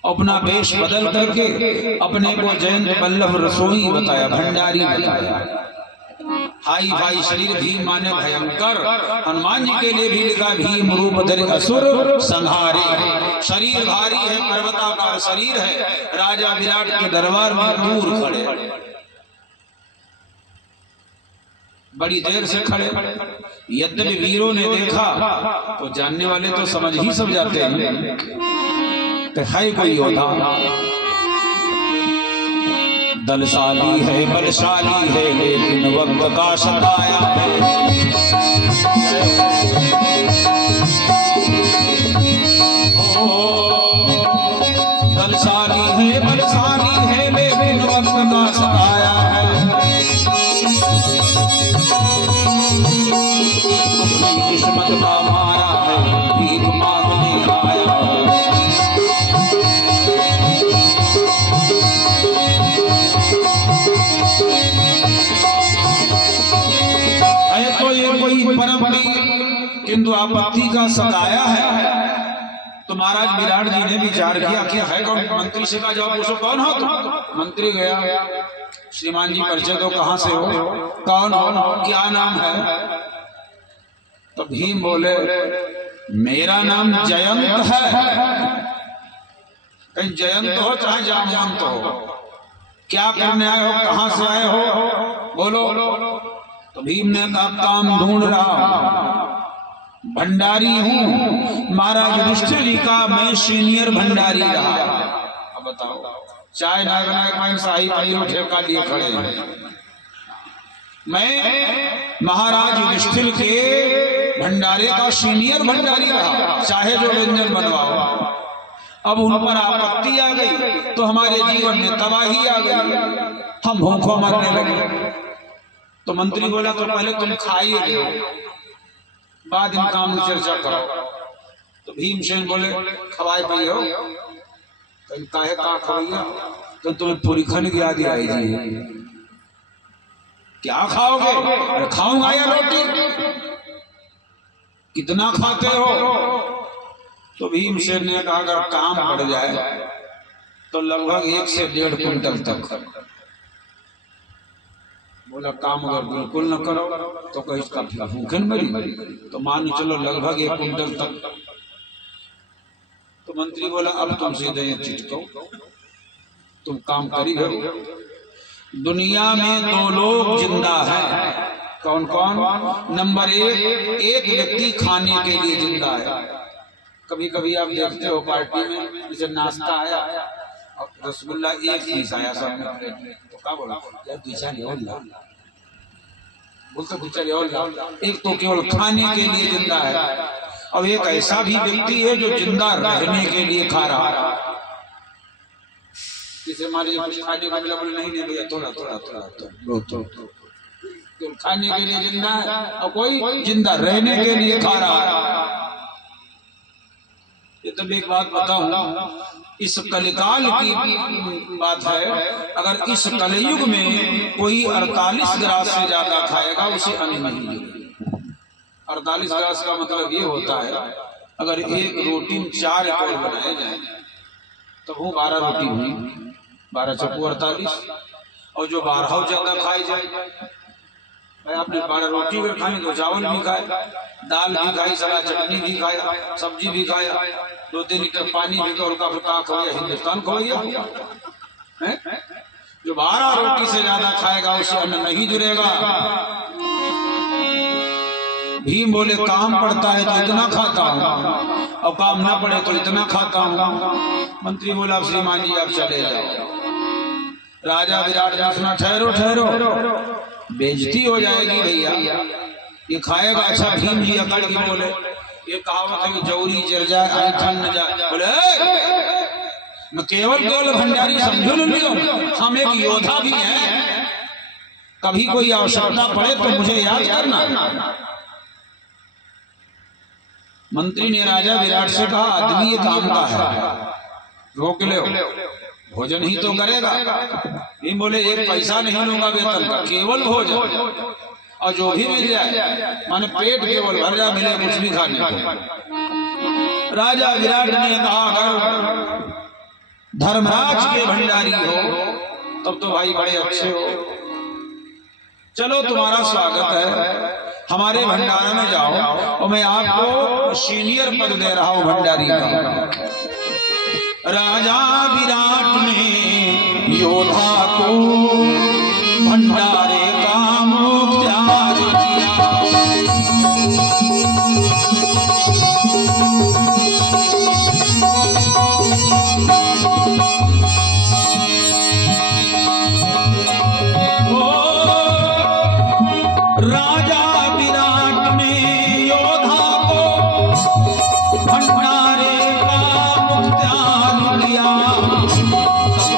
अपना वेश बदल करके अपने को जयंत वल्लभ रसोई बताया, भंडारी बताया। हाई भाई शरीर भीम माने भयंकर। हनुमान जी के लिए भी लिखा भीम रूप धरे असुर संहारे। शरीर भारी है, पर्वताकार शरीर है। राजा विराट के दरबार में दूर खड़े, बड़ी देर से खड़े। यद्यपि वीरों ने देखा तो जानने वाले तो समझ ही सब जाते हैं कि है कोई योद्धा। दलशाली है, बलशाली है, लेकिन वक्त का सताया है। दलशाली है, बलशाली है, लेकिन वक्त का सताया है। अपनी किस्मत का मारा है, भीख मांगने आया है। तो ये कोई परम नहीं, किंतु आपत्ति का सताया है। तो महाराज विराट जी ने विचार किया कि है कौन। मंत्री से कहा जाओ पूछो कौन हो तुम। मंत्री गया, श्रीमान जी परिचय तो कहां से हो, कौन हो, क्या नाम है। तो भीम बोले मेरा नाम जयंत है। कहीं जयंत हो चाहे जामवंत हो, क्या करने आए हो, कहां से आए हो, बोलो। तो भीम ने कहा काम ढूंढ रहा हूं, भंडारी हूं। महाराज युधिष्ठिर जी का मैं सीनियर भंडारी रहा। अब बताओ, चाय नागना शाही पनीर ठेका लिए खड़े हैं। मैं महाराज युधिष्ठिर के भंडारे का सीनियर भंडारी रहा, चाहे जो व्यंजन बनवाओ। अब उन पर आपत्ति आ गई तो हमारे जीवन में तबाही आ गई, हम भूखों मरने लगे। तो मंत्री बोला तो पहले तुम खाइए, बाद इन काम में चर्चा करो। तो भीमसेन बोले खवाए पाई हो, कहीं काहे का खवैया, तो तुम्हें पूरी खन की याद आई जी। क्या खाओगे, अरे खाऊंगा या रोटी, कितना खाते हो। तो भीमसेन ने कहा अगर काम बढ़ जाए तो लगभग 1 से 1.5 क्विंटल तक। बोला काम अगर बिल्कुल न करो तो कहीं इसका भूखे मरी, तो मान चलो लगभग 1 क्विंटल तक। तो मंत्री बोला अब तुम सीधे चिटको, तुम काम करी हो। दुनिया में 2 लोग जिंदा है, कौन कौन। नंबर 1, एक व्यक्ति खाने के लिए जिंदा है। कभी कभी आप देखते हो पार्टी में जैसे नाश्ता आया और रसगुल्ला एक पीस आया सब में, तो क्या बोला यार दूसरा ले और ला, बोलते दूसरा ले और ला। एक तो केवल खाने के लिए जिंदा है, और एक ऐसा भी व्यक्ति है जो जिंदा रहने के लिए खा रहा है। जैसे मान लीजिए कुछ खाने का मिला, बोले नहीं नहीं भैया थोड़ा थोड़ा थोड़ा तो खाने के लिए जिंदा है और कोई जिंदा रहने के लिए खा रहा है। ये तो एक बात बताऊं, इस कलिकाल की बात है। अगर इस कलयुग में कोई 48 ग्रास से ज्यादा खाएगा उसे अन्न नहीं मिलेगा। 48 ग्रास का मतलब ये होता है अगर एक रोटी में 4 कौड़ बनाए जाए तो वो 12 रोटी हुई, 12 चौको 48। और जो 12 ज्यादा खाई जाए, आपने 12 रोटी भी खाई तो चावल भी खाए, दाल भी खाई, सला चटनी भी खाया, सब्जी भी खाया, 2-3 लीटर पानी पीकर उनका फिर कहा खो गया, हिंदुस्तान खो गया है? जो 12 रोटी से ज्यादा खाएगा उसे अन्न नहीं जुड़ेगा। भीम बोले काम पड़ता है तो इतना खाता हूँ और काम ना पड़े तो इतना खाता हूँ। मंत्री बोला श्रीमान जी आप चले जाओ। राजा विराट ने सुना ठहरो ठहरो, बेइज्जती हो जाएगी भैया, ये खाएगा। अच्छा भीम जी अकड़ के बोले, ये कहावत है कि जौरी जल जाए ऐठन न जाए। बोले मैं केवल भंडारी समझो लियो, हम एक योद्धा भी हैं, कभी कोई आवश्यकता पड़े तो मुझे याद करना। मंत्री ने राजा विराट से कहा आदमी ये काम का है, रोक लो, भोजन ही तो करेगा। भीम बोले 1 पैसा नहीं लूंगा वेतन का, केवल भोजन, और जो भी मिल जाए माने पेट केवल भर जाए, मिले कुछ भी खाने को। राजा विराट ने कहा अगर धर्मराज के भंडारी हो तब तो भाई बड़े अच्छे हो, चलो तुम्हारा स्वागत है, हमारे भंडारे में जाओ और मैं आपको सीनियर पद दे रहा हूं भंडारी का। राजा विराट ने योद्धा को भंडारे का मुख्तियार किया। राजा विराट ने योद्धा को भंडारे का मुख्तियार किया।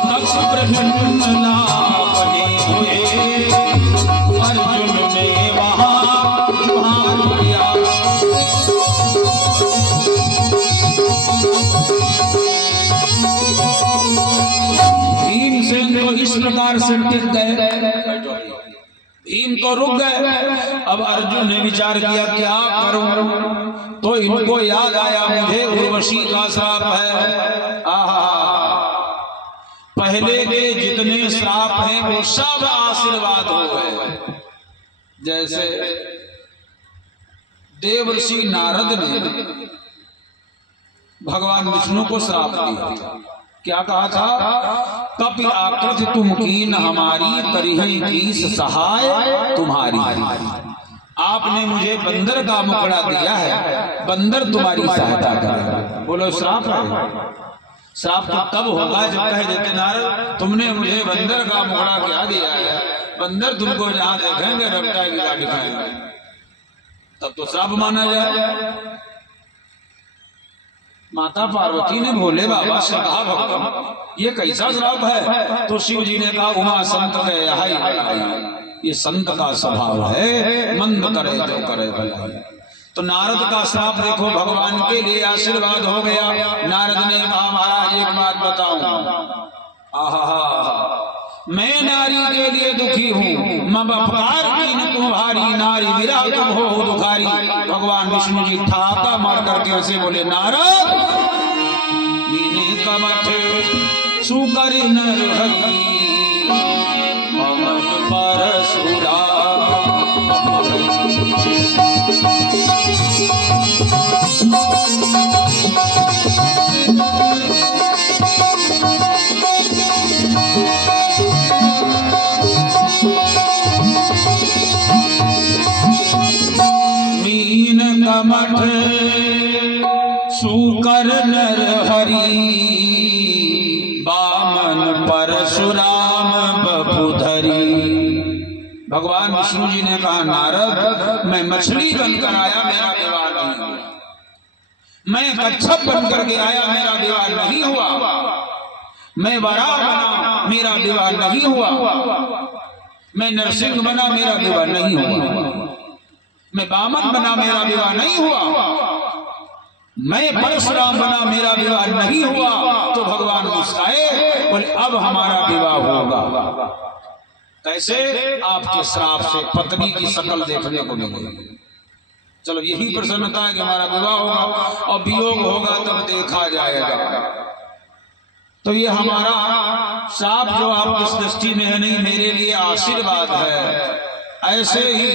तब तक प्रसन्नता बने हुए अर्जुन ने वहां भार किया। भीमसेन तो इस प्रकार से टिक गए, भीम तो रुक गए। अब अर्जुन ने विचार किया क्या करूं, तो इनको याद आया मुझे उर्वशी का श्राप है। आहा, पहले के जितने श्राप हैं वो सब आशीर्वाद हो गए। जैसे देवर्षि नारद ने भगवान विष्णु को श्राप दिया, क्या कहा था, कपि आकृति तुम कीन हमारी, तरिहै कीस सहाय तुम्हारी। आपने मुझे बंदर का मुखड़ा दिया है, बंदर तुम्हारी सहायता करे। बोलो श्राप है? श्राप तो तब होगा जब कह देते नारद तुमने मुझे बंदर का मुखड़ा क्या दिया है, बंदर तुमको जहां देखेंगे रखता है गिला दिखाएंगे, तब तो श्राप माना जाए। माता पार्वती ने भोले बाबा से कहा भक्त ये कैसा श्राप है, तो शिव जी ने कहा उमा संत के हाय हाय, ये संत का स्वभाव है, मंद करे जो करे भलाई। तो नारद का श्राप देखो भगवान के लिए आशीर्वाद हो गया। नारद ने कहा महाराज एक बात बताऊं, आहा मैं नारी के लिए दुखी हूँ, मबकार की न तुम्हारी नारी विरा तुम हो दुखारी। भगवान विष्णु जी ठाका मार करके ऐसे बोले नारद मीने कमठ सुकर नर हरि पवन परशुराम। कमठ सुकर नर हरि बामन परशुराम बपुधरी। भगवान विष्णु जी ने कहा नारद मैं मछली बनकर आया, मेरा विवाह नहीं हुआ, मैं कच्छप बनकर के आया, मेरा विवाह नहीं हुआ, मैं वराह बना, मेरा विवाह नहीं हुआ, मैं नरसिंह बना, मेरा विवाह नहीं हुआ, मैं बामन बना, मेरा विवाह नहीं हुआ, मैं परशुराम बना, मेरा विवाह नहीं हुआ। तो भगवान मुस्काए बोले अब हमारा विवाह होगा। कैसे? आपके श्राप से पत्नी की शकल देखने को मिलेगी। चलो यही प्रसन्नता है कि हमारा विवाह होगा और वियोग होगा तब देखा जाएगा। तो ये हमारा श्राप जो आप इस दृष्टि में है नहीं, मेरे लिए आशीर्वाद है। ऐसे ही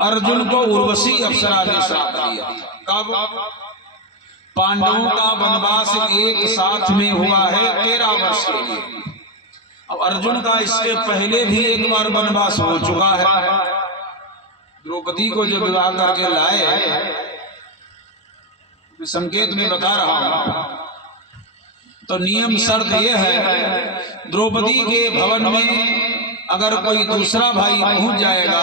अर्जुन को उर्वशी अप्सरा ने श्राप दिया। कब? पांडवों का वनवास एक साथ में हुआ है 13 वर्ष के लिए। अब अर्जुन का इससे पहले भी एक बार वनवास हो चुका है। द्रौपदी को जो विवाह करके लाए, मैं संकेत में बता रहा हूं, तो नियम शर्त यह है, द्रौपदी के भवन में अगर कोई दूसरा भाई पहुंच जाएगा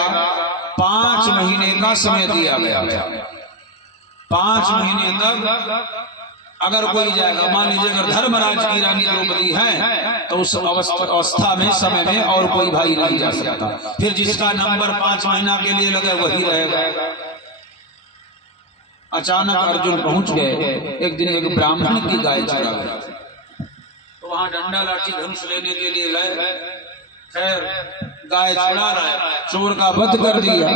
5 महीने का समय दिया गया। 5 महीने तक अगर कोई जाएगा, मान लीजिए अगर धर्मराज की रानी द्रौपदी है तो उस अवस्था में समय में और कोई भाई नहीं जा सकता। फिर जिसका नंबर 5 महीना के लिए लगे वही रहेगा। अचानक अर्जुन पहुंच गए। एक दिन एक ब्राह्मण की गाय चरा गया, तो वहां डंडा लाठी धनुष लेने के लिए गए। खैर गाय चुरा रहे, चोर का वध कर दिया।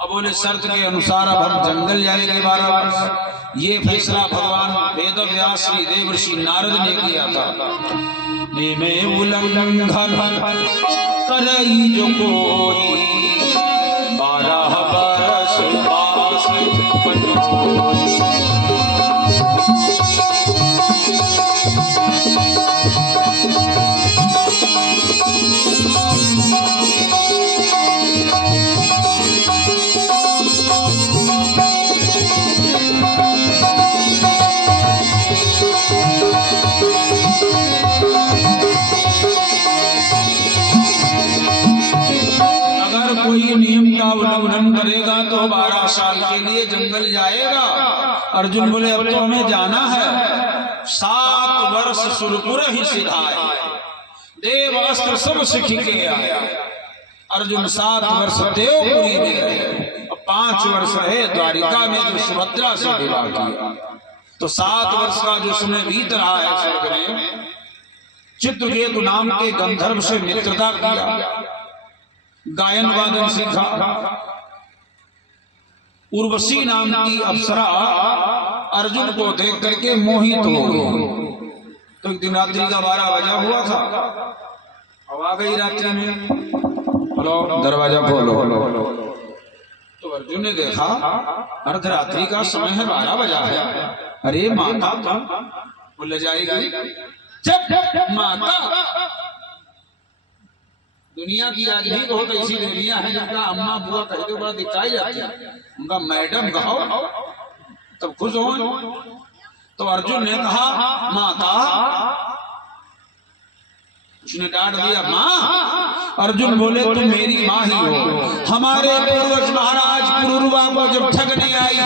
अब बोले शर्त के अनुसार अब हम जंगल जाएंगे 12 वर्ष। ये फैसला भगवान वेद व्यास श्री देवर्षि नारद ने किया था। में उल्लंघन करई जो कोई 12 वर्ष वास उल्लंघन करेगा तो 12 साल के लिए जंगल जाएगा। अर्जुन बोले अब तो हमें जाना है। 7 वर्ष सुरपुर ही सिधाए, देव अस्त्र सब सीख के आया। अर्जुन 7 वर्ष देवपुरी में रहे, 5 वर्ष रहे द्वारिका में जो सुभद्रा से विवाह किया। तो 7 वर्ष का जो समय बीत रहा है स्वर्ग में, चित्रकेतु नाम के गंधर्व से मित्रता किया, गायन वादन सीखा। उर्वशी नाम की अप्सरा अर्जुन को देख करके मोहित हो गई। तो एक दिन रात्रि का 12 बजा हुआ था, अब आ गई रात्रि में, बोलो दरवाजा खोलो। तो अर्जुन ने देखा अर्धरात्रि का समय है, 12 बजा है। अरे माता तुम बोले जाएगी, जब माता दुनिया की आज भी बहुत ऐसी दुनिया है जिनका अम्मा बुआ कहते बड़ा दिखाई जाती है, उनका मैडम कहो तब खुश हो। तो अर्जुन ने कहा माता, उसने डांट दिया माँ। अर्जुन बोले तुम मेरी माँ ही हो। हमारे पूर्वज महाराज पुरुरवा को जब ठगने आई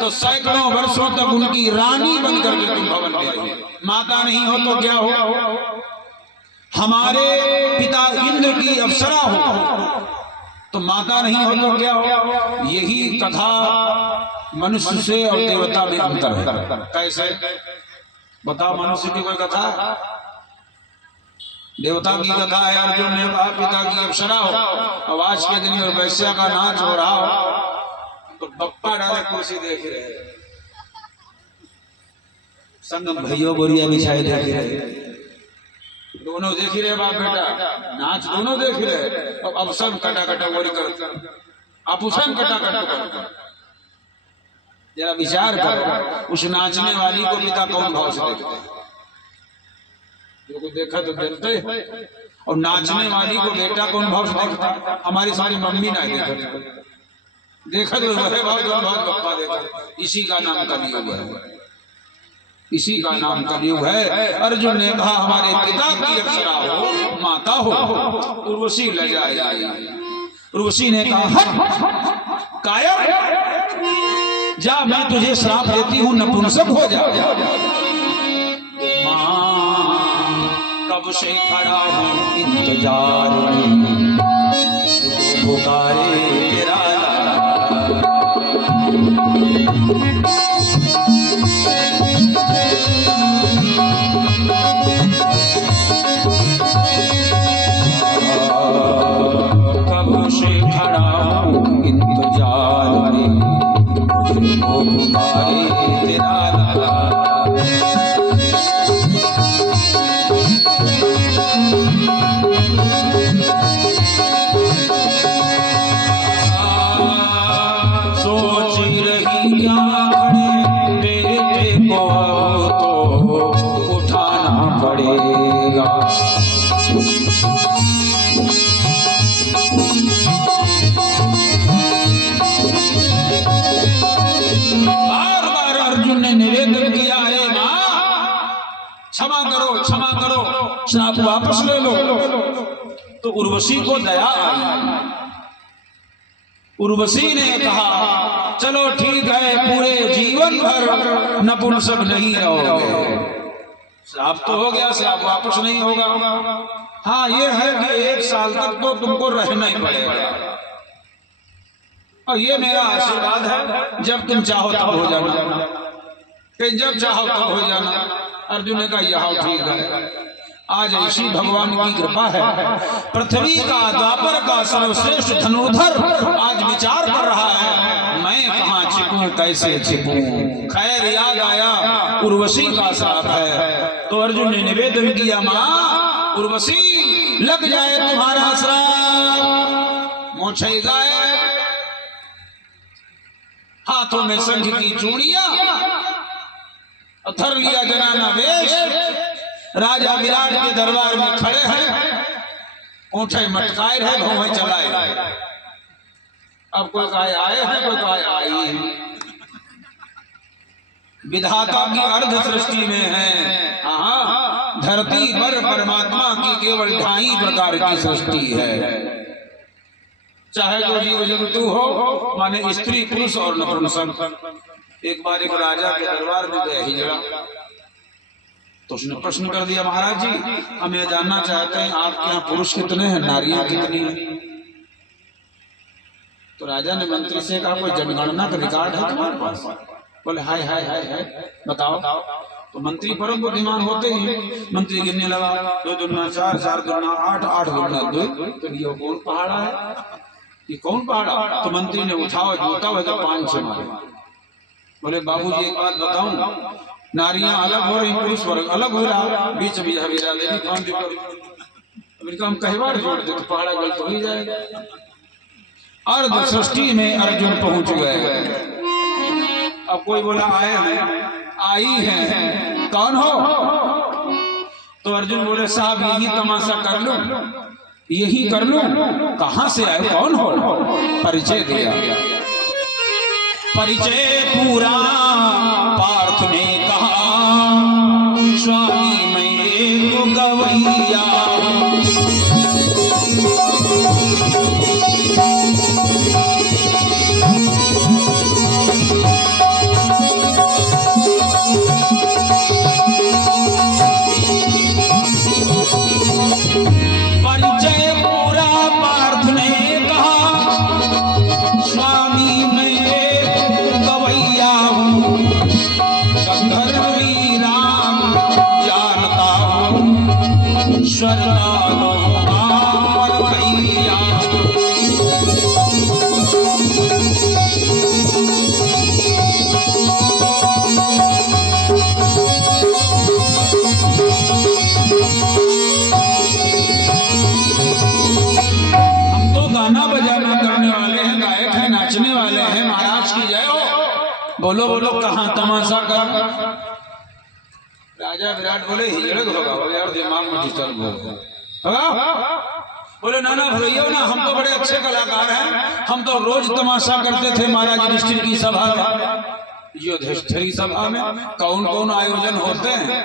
तो सैकड़ों वर्षों तक उनकी रानी बनकर के तुम भवन में रहे। माता नहीं हो तो क्या हो? हमारे पिता इंद्र की अप्सरा हो तो माता नहीं हो तो क्या हो? यही कथा मनुष्य से और देवता में अंतर है। कैसे बताओ? मनुष्य की कोई कथा, देवता की कथा है। अर्जुन ने कहा पिता की अप्सरा हो, अब आज के दिन अगर वैश्या का नाच हो रहा हो तो बप्पा डाले कुर्सी देख रहे, संग भाइयों बोरिया बिछाए देख रहे, दोनों देख रहे, बाप बेटा नाच दोनों देख रहे। अब सब कटा कटा बोरी कर, आप उसन कटा कटा कर। जरा विचार करो, उस नाचने वाली को पिता कौन भाव से देखते हैं? जो देखा तो देखते, और नाचने वाली को बेटा कौन भाव से देखता? हमारी सारी मम्मी ना देखा तो वह भाव जो भाव बप्पा देखा। इसी का नाम कलियुग है, इसी का नाम कलियुग है। अर्जुन ने कहा हमारे पिता की अप्सरा हो, माता हो। उर्वशी ले जाए। उर्वशी ने कहा कायर, जा मैं तुझे श्राप देती हूँ, नपुंसक हो जा। कब से खड़ा हूँ इंतजार में, पुकारे तेरा कब से खड़ा हूँ इंतजार में, पुकारे तेरा सोच रही क्या वापस ले लो। तो उर्वशी को दया आई। उर्वशी ने कहा चलो ठीक है, पूरे जीवन भर नपुंसक नहीं रहोगे, श्राप तो हो गया, श्राप वापस नहीं होगा। हाँ ये है कि 1 साल तक तो तुमको रहना ही पड़ेगा, और ये मेरा आशीर्वाद है, जब तुम चाहो तब हो जाना, कहीं जब चाहो तब हो जाना। अर्जुन ने कहा यह ठीक है, आज ऐसी भगवान की कृपा है, पृथ्वी का द्वापर का सर्वश्रेष्ठ धनुर्धर आज विचार कर रहा है मैं कहाँ छिपूं, कैसे छिपूं। खैर याद आया उर्वशी का श्राप है, तो अर्जुन ने निवेदन किया माँ उर्वशी लग जाए तुम्हारा श्राप, मोछे गाए हाथों में शंख की चूड़ियां, अथर लिया जनाना वेश, राजा विराट के दरबार में खड़े हैं, ऊंचे मटकाए है, भौं चलाए। अब कोई कहे आए हैं, कोई कहे आई है, विधाता की अर्ध सृष्टि में है। हाँ, धरती पर परमात्मा की केवल 2.5 प्रकार की सृष्टि है, चाहे जो जीव जंतु हो, माने स्त्री पुरुष और नपुंसक। एक बार एक राजा के दरबार में गया हिजड़ा, तो उसने प्रश्न कर दिया महाराज जी हम ये जानना चाहते हैं आपके यहाँ पुरुष कितने हैं, नारियां कितनी हैं। तो राजा ने मंत्री से कहा कोई जनगणना का रिकॉर्ड है तुम्हारे पास? बोले हाय हाय हाय हाय बताओ। तो मंत्री परम बुद्धिमान होते ही मंत्री गिनने लगा, 2 दूना 4, 4 दूना 8, 8 दूना 2। तो ये कौन पहाड़ा है, ये कौन पहाड़ा? तो मंत्री ने उठाओ जूता वजह 5 मारे। बोले बाबूजी एक बात बताऊं, नारियां अलग हो रही, पुरुष वर्ग अलग हो रहा, बीच में हवेरा देवी कौन भी करो, हम कई बार जोड़ दे तो पहाड़ा गलत हो ही जाएगा। अर्ध सृष्टि में अर्जुन पहुंच गए। अब कोई बोला आए हैं, आई हैं, कौन हो? तो अर्जुन बोले साहब यही तमाशा कर लूं, यही कर लूं। कहां से आए, कौन हो? परिचय दिया। परिचय पूरा पार्थ ने कहा स्वामी मैं एक गवैया, बोलो बोलो कहां तमाशा कर। राजा विराट बोले हिजड़क होगा यार, दिमाग में डिस्टर्ब होगा। बोले ना ना भैया ना, हम तो बड़े अच्छे कलाकार हैं, हम तो रोज तमाशा करते थे महाराज युधिष्ठिर की सभा में, युधिष्ठिर की सभा में कौन कौन आयोजन होते हैं?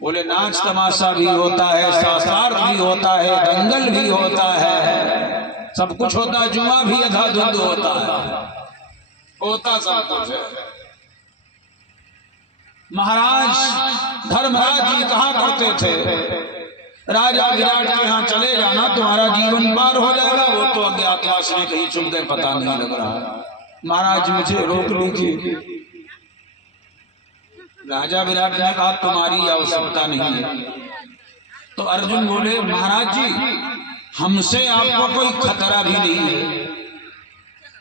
बोले नाच तमाशा भी होता है, शास्त्रार्थ भी होता है, दंगल भी होता है, सब कुछ होता है, जुआ भी अधाधुंध होता है, होता सब कुछ है। महाराज धर्मराज जी कहा करते थे राजा विराट के यहाँ चले जाना तुम्हारा जीवन पार हो जाएगा। वो तो अज्ञातवास में कहीं चुप गए, पता नहीं लग रहा, महाराज मुझे रोक लीजिए। राजा विराट ने कहा तुम्हारी आवश्यकता नहीं है। तो अर्जुन बोले महाराज जी हमसे आपको कोई खतरा भी नहीं है,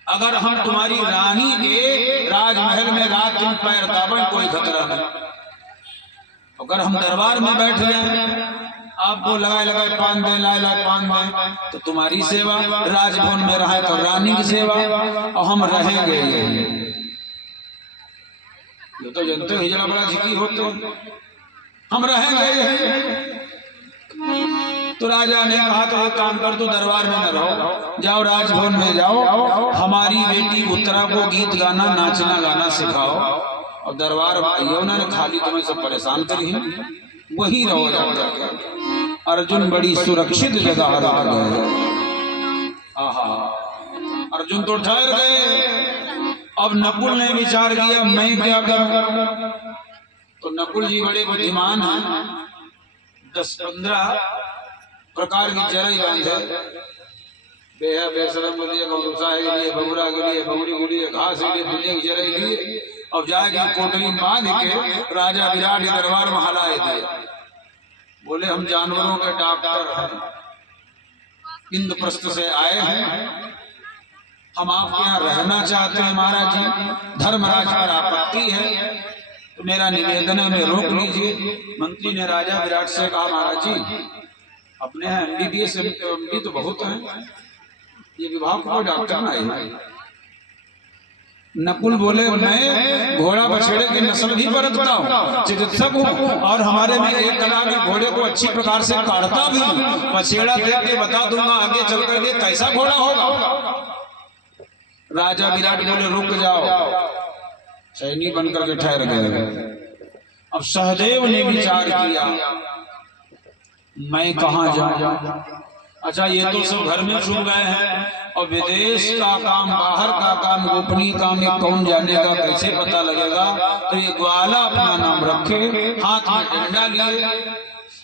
अगर हम तुम्हारी रानी के राजमहल में रात दिन पैर दाबें कोई खतरा नहीं, अगर हम दरबार में बैठ जाएं आपको लगाए लगाए पान दें, लाए लाए पान दें, तो तुम्हारी सेवा, राजभवन में रहे तो रानी की सेवा, और हम रहेंगे। ये तो जनते हिजड़ा बड़ा झिकी होते, हम रहेंगे। तो राजा ने कहा तो एक काम कर, तू दरबार में न रहो, जाओ राजभवन में जाओ, हमारी बेटी उत्तरा को गीत गाना नाचना गाना सिखाओ, और दरबार भाइयों ने खाली तुम्हें सब परेशान करी, वही रहो जाकर। अर्जुन बड़ी सुरक्षित जगह आ गए। आहा, अर्जुन तो ठहर गए। अब नकुल ने विचार किया मैं क्या करूं। तो नकुल जी बड़े बुद्धिमान हैं, 10-15 प्रकार की जरई बांधे, बेहा बेसरम के लिए, गौसा के लिए, बबुरा के लिए, बबुरी के लिए, घास के लिए, दुनिया की जरई लिए। अब जाके कोटरी बांध के राजा विराट के दरबार में हलाए थे। बोले हम जानवरों के डॉक्टर हैं, इंद्रप्रस्थ से आए हैं, हम आपके यहाँ रहना चाहते हैं महाराज जी। धर्मराज पर आपत्ति है तो मेरा निवेदन है हमें रोक लीजिए। मंत्री ने राजा विराट से कहा महाराज जी अपने यहाँ MBBS MD तो बहुत हैं, ये विभाग को डॉक्टर ना है। नकुल बोले मैं घोड़ा बछड़े की नस्ल भी बरतता हूँ, चिकित्सक हूँ, और हमारे में एक कला में घोड़े को अच्छी प्रकार से काटता भी हूँ। बछड़ा देख के बता दूंगा आगे चल करके कैसा घोड़ा होगा। राजा विराट बोले रुक जाओ, सैनी बनकर के ठहर गए। अब सहदेव ने विचार किया मैं कहाँ जाऊं। अच्छा ये तो सब घर में छू गए हैं और विदेश का काम, बाहर का काम, गोपनीय काम ये कौन जानेगा, कैसे पता लगेगा। तो ये ग्वाला अपना नाम रखे, हाथ में डंडा लिए,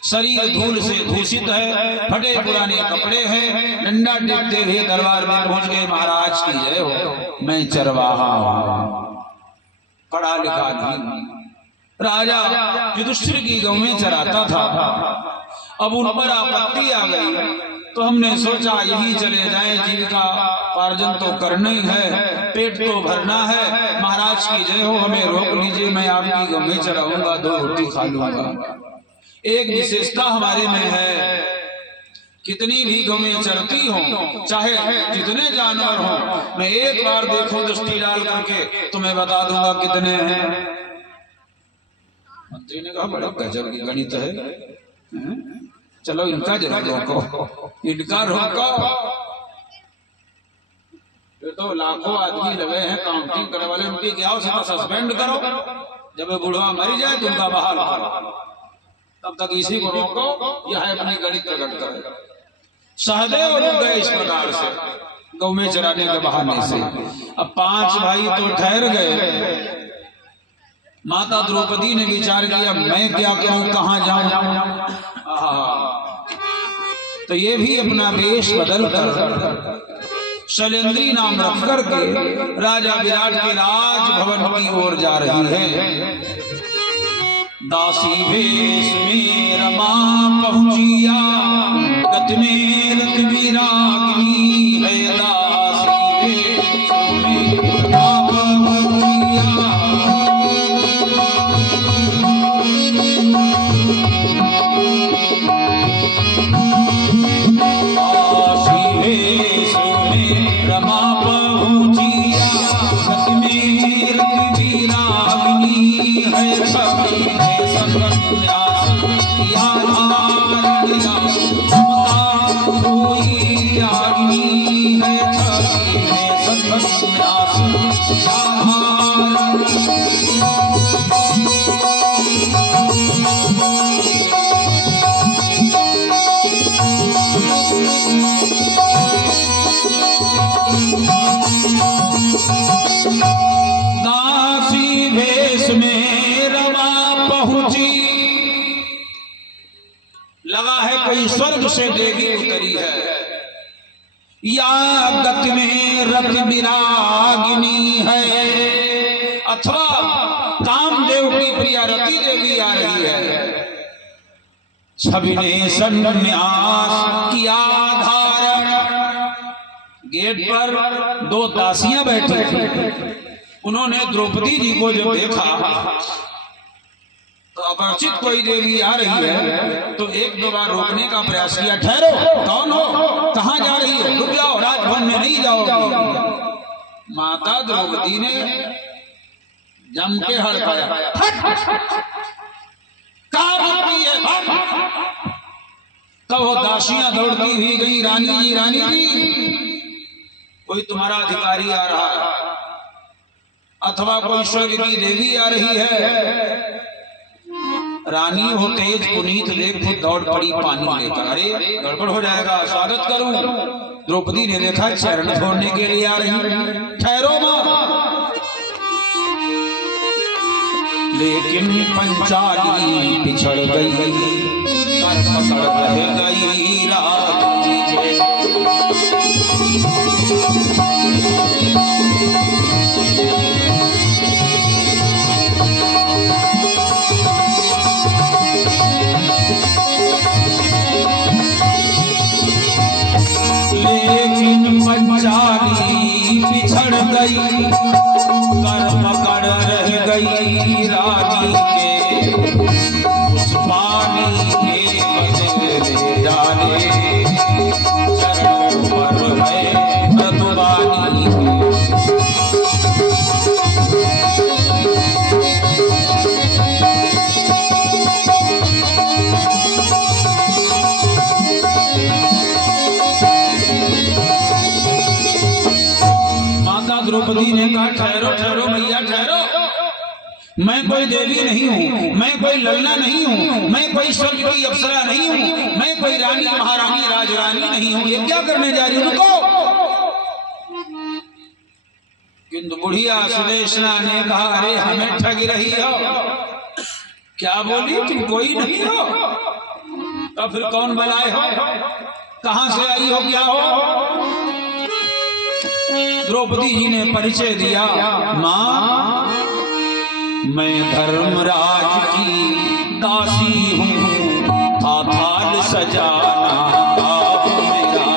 शरीर धूल से दूषित है, फटे पुराने कपड़े हैं, डंडा टेकते हुए दरबार में पहुंच गए। महाराज की जय हो, मैं चरवाहा हूं, पढ़ा लिखा नहीं। राजा युधिष्ठिर की गौ में चराता था। अब उन पर आपत्ति आ गई तो हमने सोचा यही चले जाएं, जीविका पार्जन तो करना ही है, पेट तो भरना है। महाराज की जय हो, हमें रोक लीजिए, मैं आपकी गौ में चराऊंगा, 2 रोटी खा लूंगा। एक विशेषता हमारे में है, कितनी भी गौएं चरती हो, चाहे जितने जानवर हो, मैं एक बार देखूं दृष्टि डाल करके तो मैं बता दूंगा कितने हैं। मंत्री ने कहा बड़ा गजब की गणित है, चलो इनका जरूर रोको, इनका रोको। ये तो लाखों आदमी लगे हैं काउंटिंग करने वाले, उनकी क्या हो सस्पेंड करो, जब बुढ़वा मर जाए तो उनका बहाल करो, तब तक इसी को रोको। यह है अपनी गणित प्रकट करे। सहदेव रुक गए इस प्रकार से गौ में चराने के बहाने से। अब 5 भाई तो ठहर गए। माता द्रौपदी ने विचार किया मैं क्या करूं, कहां जाऊं। तो ये भी अपना वेश बदल कर शैलेंद्री नाम रख करके राजा विराट के राजभवन की ओर जा रही है। दासी वेश में रमा पहुंचिया, गत में रत्नवीरागिनी है। दासी वेश में रमा पहुंचिया, स्वर्ग से देवी उतरी है, या गत में रत्न विरागिनी है, अथवा कामदेव की प्रिया रति देवी आ रही है। सभी ने संन्यास किया धारण। गेट पर 2 दासियां बैठी थी, उन्होंने द्रौपदी जी को जब देखा तो अपरिचित कोई देवी आ रही है तो 1-2 बार रोकने का प्रयास किया। ठहरो, कौन हो, कहां जा रही हो, रुक जाओ, राजभवन में नहीं जाओगी। माता द्रौपदी ने जम के हड़काया, कहो दासियां दौड़ती हुई गई, रानी जी, रानी जी, कोई तुम्हारा अधिकारी आ रहा है अथवा कोई स्वर्ग की देवी आ रही है। रानी हो तेज पुनीत देख खुद दौड़ पड़ी पानी लेकर। अरे गड़बड़ हो जाएगा, स्वागत करूं। द्रौपदी ने देखा चरण छोड़ने के लिए आ रही। ठहरो मां। लेकिन पंचाली पिछड़ गई, पकड़ रह गई रानी के। लेकिन पंचाली पिछड़ गई, कर पकड़ रह गई रानी के। उस पानी के बदले डाले चरणों पर है मृदुवानी के। द्रौपदी ने कहा ठहरो ठहरो मैया ठहरो, मैं कोई देवी नहीं हूँ, मैं कोई ललना नहीं हूँ, मैं कोई स्वर्ग की अप्सरा नहीं हूँ, मैं कोई रानी महारानी राजरानी नहीं हूँ। ये क्या करने जा रही हूँ उनको। किंतु बुढ़िया सुदेशना ने कहा अरे हमें ठग रही हो। क्या बोली, तुम कोई नहीं हो तो फिर कौन बुलाए हो, कहां से आई हो, क्या हो। द्रौपदी जी ने परिचय दिया, मां मैं धर्मराज की दासी हूँ, थाल सजाना आप मेरा।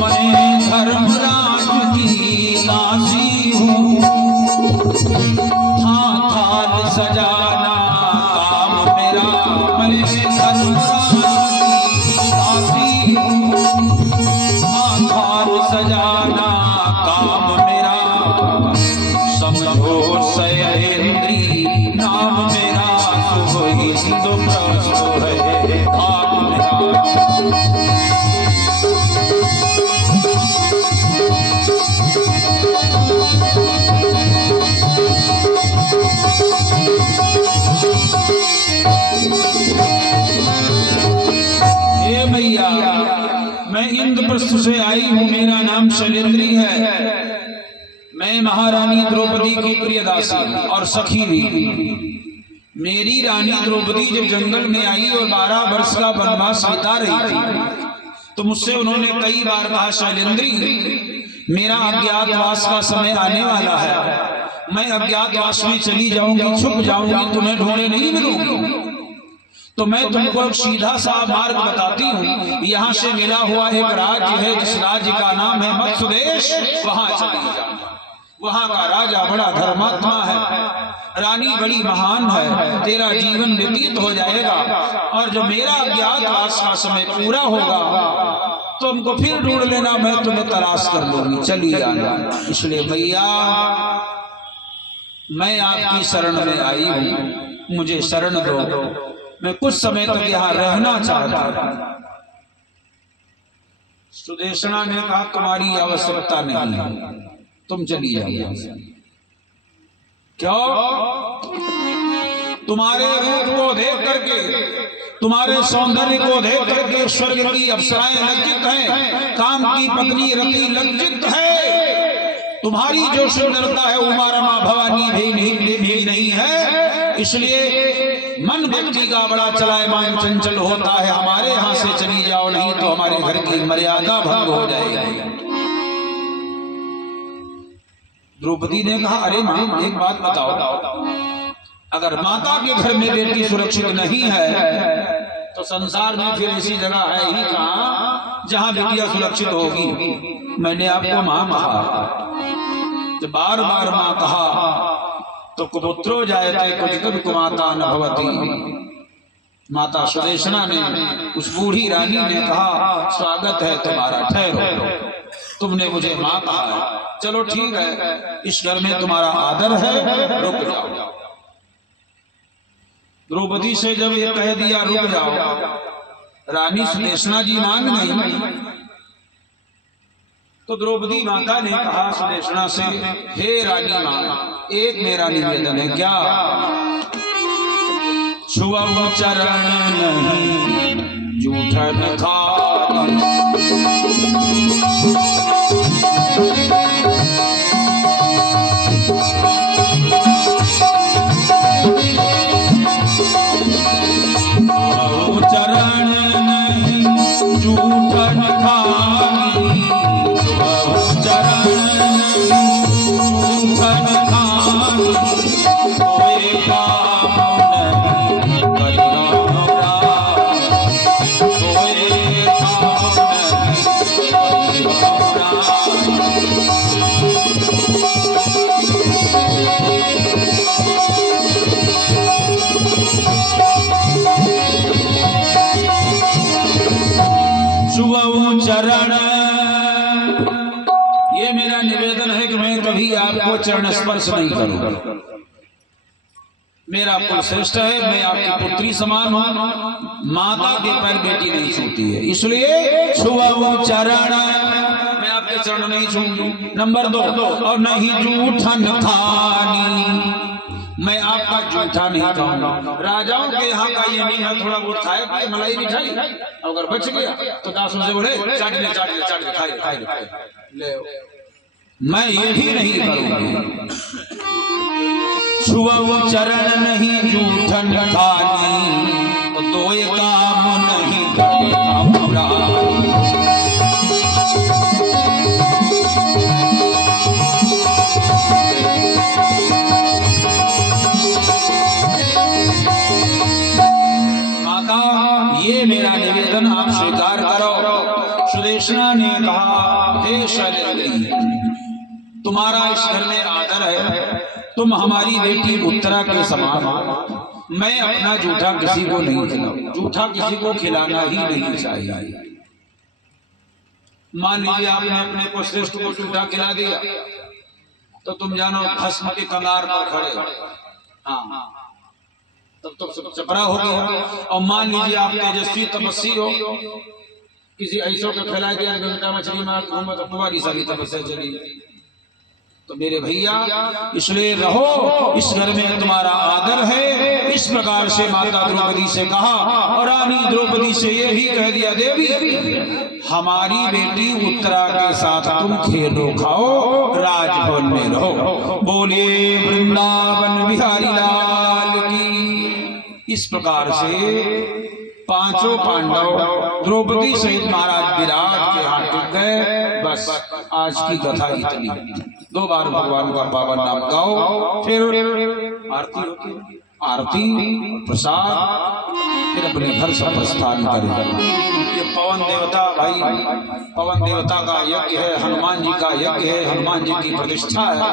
मैं धर्मराज की दासी हूँ, थाल सजाना काम मेरा। मैं धर्मराज की दासी हूँ, थाल सजाना काम मेरा। समझो सयेंद्री नाम मेरा, शुभ हिंदू प्रस्त है भाग मेरा। हे मैया, मैं इंद्रप्रस्थ से आई हूँ, मेरा नाम शैलेंद्री है। मैं महारानी द्रौपदी की प्रिय दासी और सखी भी। मेरी रानी द्रौपदी जब जंगल में आई और 12 वर्ष का वनवास बिता रही थी, तो मुझसे उन्होंने कई बार कहा शैलेंद्री मेरा अज्ञातवास का समय आने वाला है, मैं अज्ञातवास में चली जाऊंगी, छुप जाऊंगी, तुम्हें ढूंढे नहीं मिलूंगी। तो मैं तुमको एक सीधा सा मार्ग बताती हूँ, यहाँ से मिला हुआ एक राज्य है जिस राज्य का नाम है मत्स्यदेश, वहां चली जाओ। वहां का राजा बड़ा धर्मात्मा है, रानी बड़ी महान है, तेरा जीवन व्यतीत हो जाएगा और जब मेरा अज्ञातवास का समय पूरा होगा तो हमको फिर ढूंढ लेना, मैं तुम्हें तलाश कर लूंगी, चली जाना। इसलिए भैया मैं आपकी शरण में आई हूँ, मुझे शरण दो, मैं कुछ समय तक यहाँ रहना चाहता हूँ। सुदेशना ने कहा तुम्हारी आवश्यकता नहीं है, तुम चली जाओ। क्यों? तुम्हारे रूप को देख करके, तुम्हारे सौंदर्य को देख करके स्वर्ग की अप्सराएं लज्जित हैं, काम की पत्नी रति लज्जित है। तुम्हारी जो सुंदरता है उमा रमा भवानी भी नहीं है। इसलिए मन व्यक्ति का बड़ा चलायमान चंचल होता है, हमारे यहाँ से चली जाओ, नहीं तो हमारे घर की मर्यादा भंग हो जाएगी। द्रौपदी ने कहा अरे मां एक बात बताओ, अगर माता के घर में बेटी सुरक्षित नहीं है तो संसार में फिर ऐसी जगह है ही कहां जहां बेटियां सुरक्षित होगी। मैंने आपको मां कहा, जब बार बार मां कहा तो कुपुत्रो जायते क्वचित् कुमाता न भवति। माता सुदेशना ने, उस बूढ़ी रानी ने कहा स्वागत है तुम्हारा, ठहरो, तुमने मुझे मां कहा है, चलो ठीक है, इस घर में तुम्हारा आदर है, रुक जाओ। द्रौपदी से जब ये कह दिया रुक जाओ, रानी सुदेशना जी मांग नहीं, तो द्रौपदी माता ने कहा सुदेशना से, हे रानी मां, एक मेरा निवेदन है, क्या? छुआ चरण नहीं जूठन खानी, चरण नहीं जूठन खानी, चरण नहीं जूठन खानी, कोई काम नहीं करना, कोई काम नहीं चरण। ये मेरा निवेदन है कि मैं कभी आपको चरण स्पर्श नहीं करूंगा। मेरा कुल श्रेष्ठ है, मैं आपकी पुत्री समान हूं, माता के पैर बेटी नहीं छूती है, इसलिए छुआ चरण, मैं आपके चरण नहीं छूंगी। नंबर 2, और नहीं जूठन खानी, मैं आपका जूठा नहीं खाऊंगा। राजाओं के यहाँ का ये नहीं है, थोड़ा बहुत खाए खाए मलाई मिठाई, अगर बच गया तो दासों से बोले चाट ले चाट ले चाट ले, खाए खाए ले, मैं ये भी नहीं करूंगा। छुआ चरण नहीं जूठन खानी, तो दो काम नहीं करना। ये मेरा निवेदन आप स्वीकार करो। सुदेशना ने कहा, हे शैलेंद्री, तुम्हारा इस घर में आदर है, तुम हमारी बेटी उत्तरा के समान हो, मैं अपना जूठा किसी को नहीं खिलाऊं, जूठा किसी को खिलाना ही नहीं चाहिए। मान लीजिए आपने अपने को श्रेष्ठ को जूठा खिला दिया, तो तुम जानो भस्म के कगार पर खड़े हो, हाँ, तब तो सब चपरा हो गया। और मान लीजिए आप तेजस्वी तपस्वी हो, किसी ऐसो को खिला दिया, गंगा मछली मार घूमो तो तुम्हारी सारी तपस्या चली। तो मेरे भैया, इसलिए रहो, इस घर में तुम्हारा आदर है। इस प्रकार से माता द्रौपदी से कहा, और रानी द्रौपदी से ये भी कह दिया, देवी हमारी बेटी उत्तरा के साथ तुम खेलो खाओ, राजभवन में रहो। बोले वृंदावन बिहारी लाल की। इस प्रकार से पांचों पांडव द्रौपदी सहित महाराज विराट के हाथ टिक गए। बस आज की कथा इतनी। 2 बार भगवान का पावन नाम गाओ, फिर आरती होती, आरती प्रसाद, फिर अपने घर से प्रस्थान करें। ये पवन देवता भाई, पवन देवता का यज्ञ है, हनुमान जी का यज्ञ है, हनुमान जी की प्रतिष्ठा है।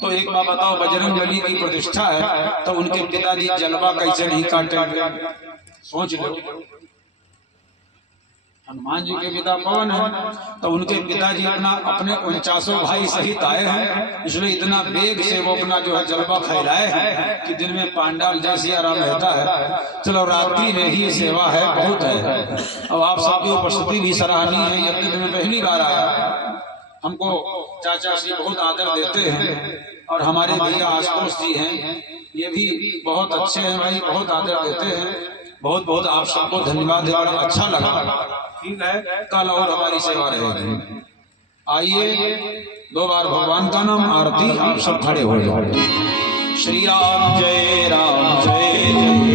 तो एक बार बताओ, बजरंगबली की प्रतिष्ठा है, तो उनके पिताजी जलवा कैसे नहीं काटेंगे? सोच लो। हनुमान जी के पिता पवन है, तो उनके पिताजी अपने 49 भाई सहित आए हैं, इसलिए इतना वेग से वो अपना जो है जलवा फैलाए हैं कि दिन में पांडाल जैसी आराम रहता है। चलो रात्रि में ही सेवा है, बहुत है। अब आप सबकी उपस्थिति भी सराहनीय है, यज्ञ में पहली बार आया। हमको चाचा जी बहुत आदर देते हैं, और हमारे भैया आशुतोष जी हैं, ये भी बहुत अच्छे हैं भाई, बहुत आदर देते हैं। बहुत बहुत आप सबको धन्यवाद, अच्छा लगा। ठीक है, कल और हमारी सेवा रहेगी। आइए 2 बार भगवान का नाम, आरती, आप सब खड़े हो जाओ। श्री राम जय राम जय जय।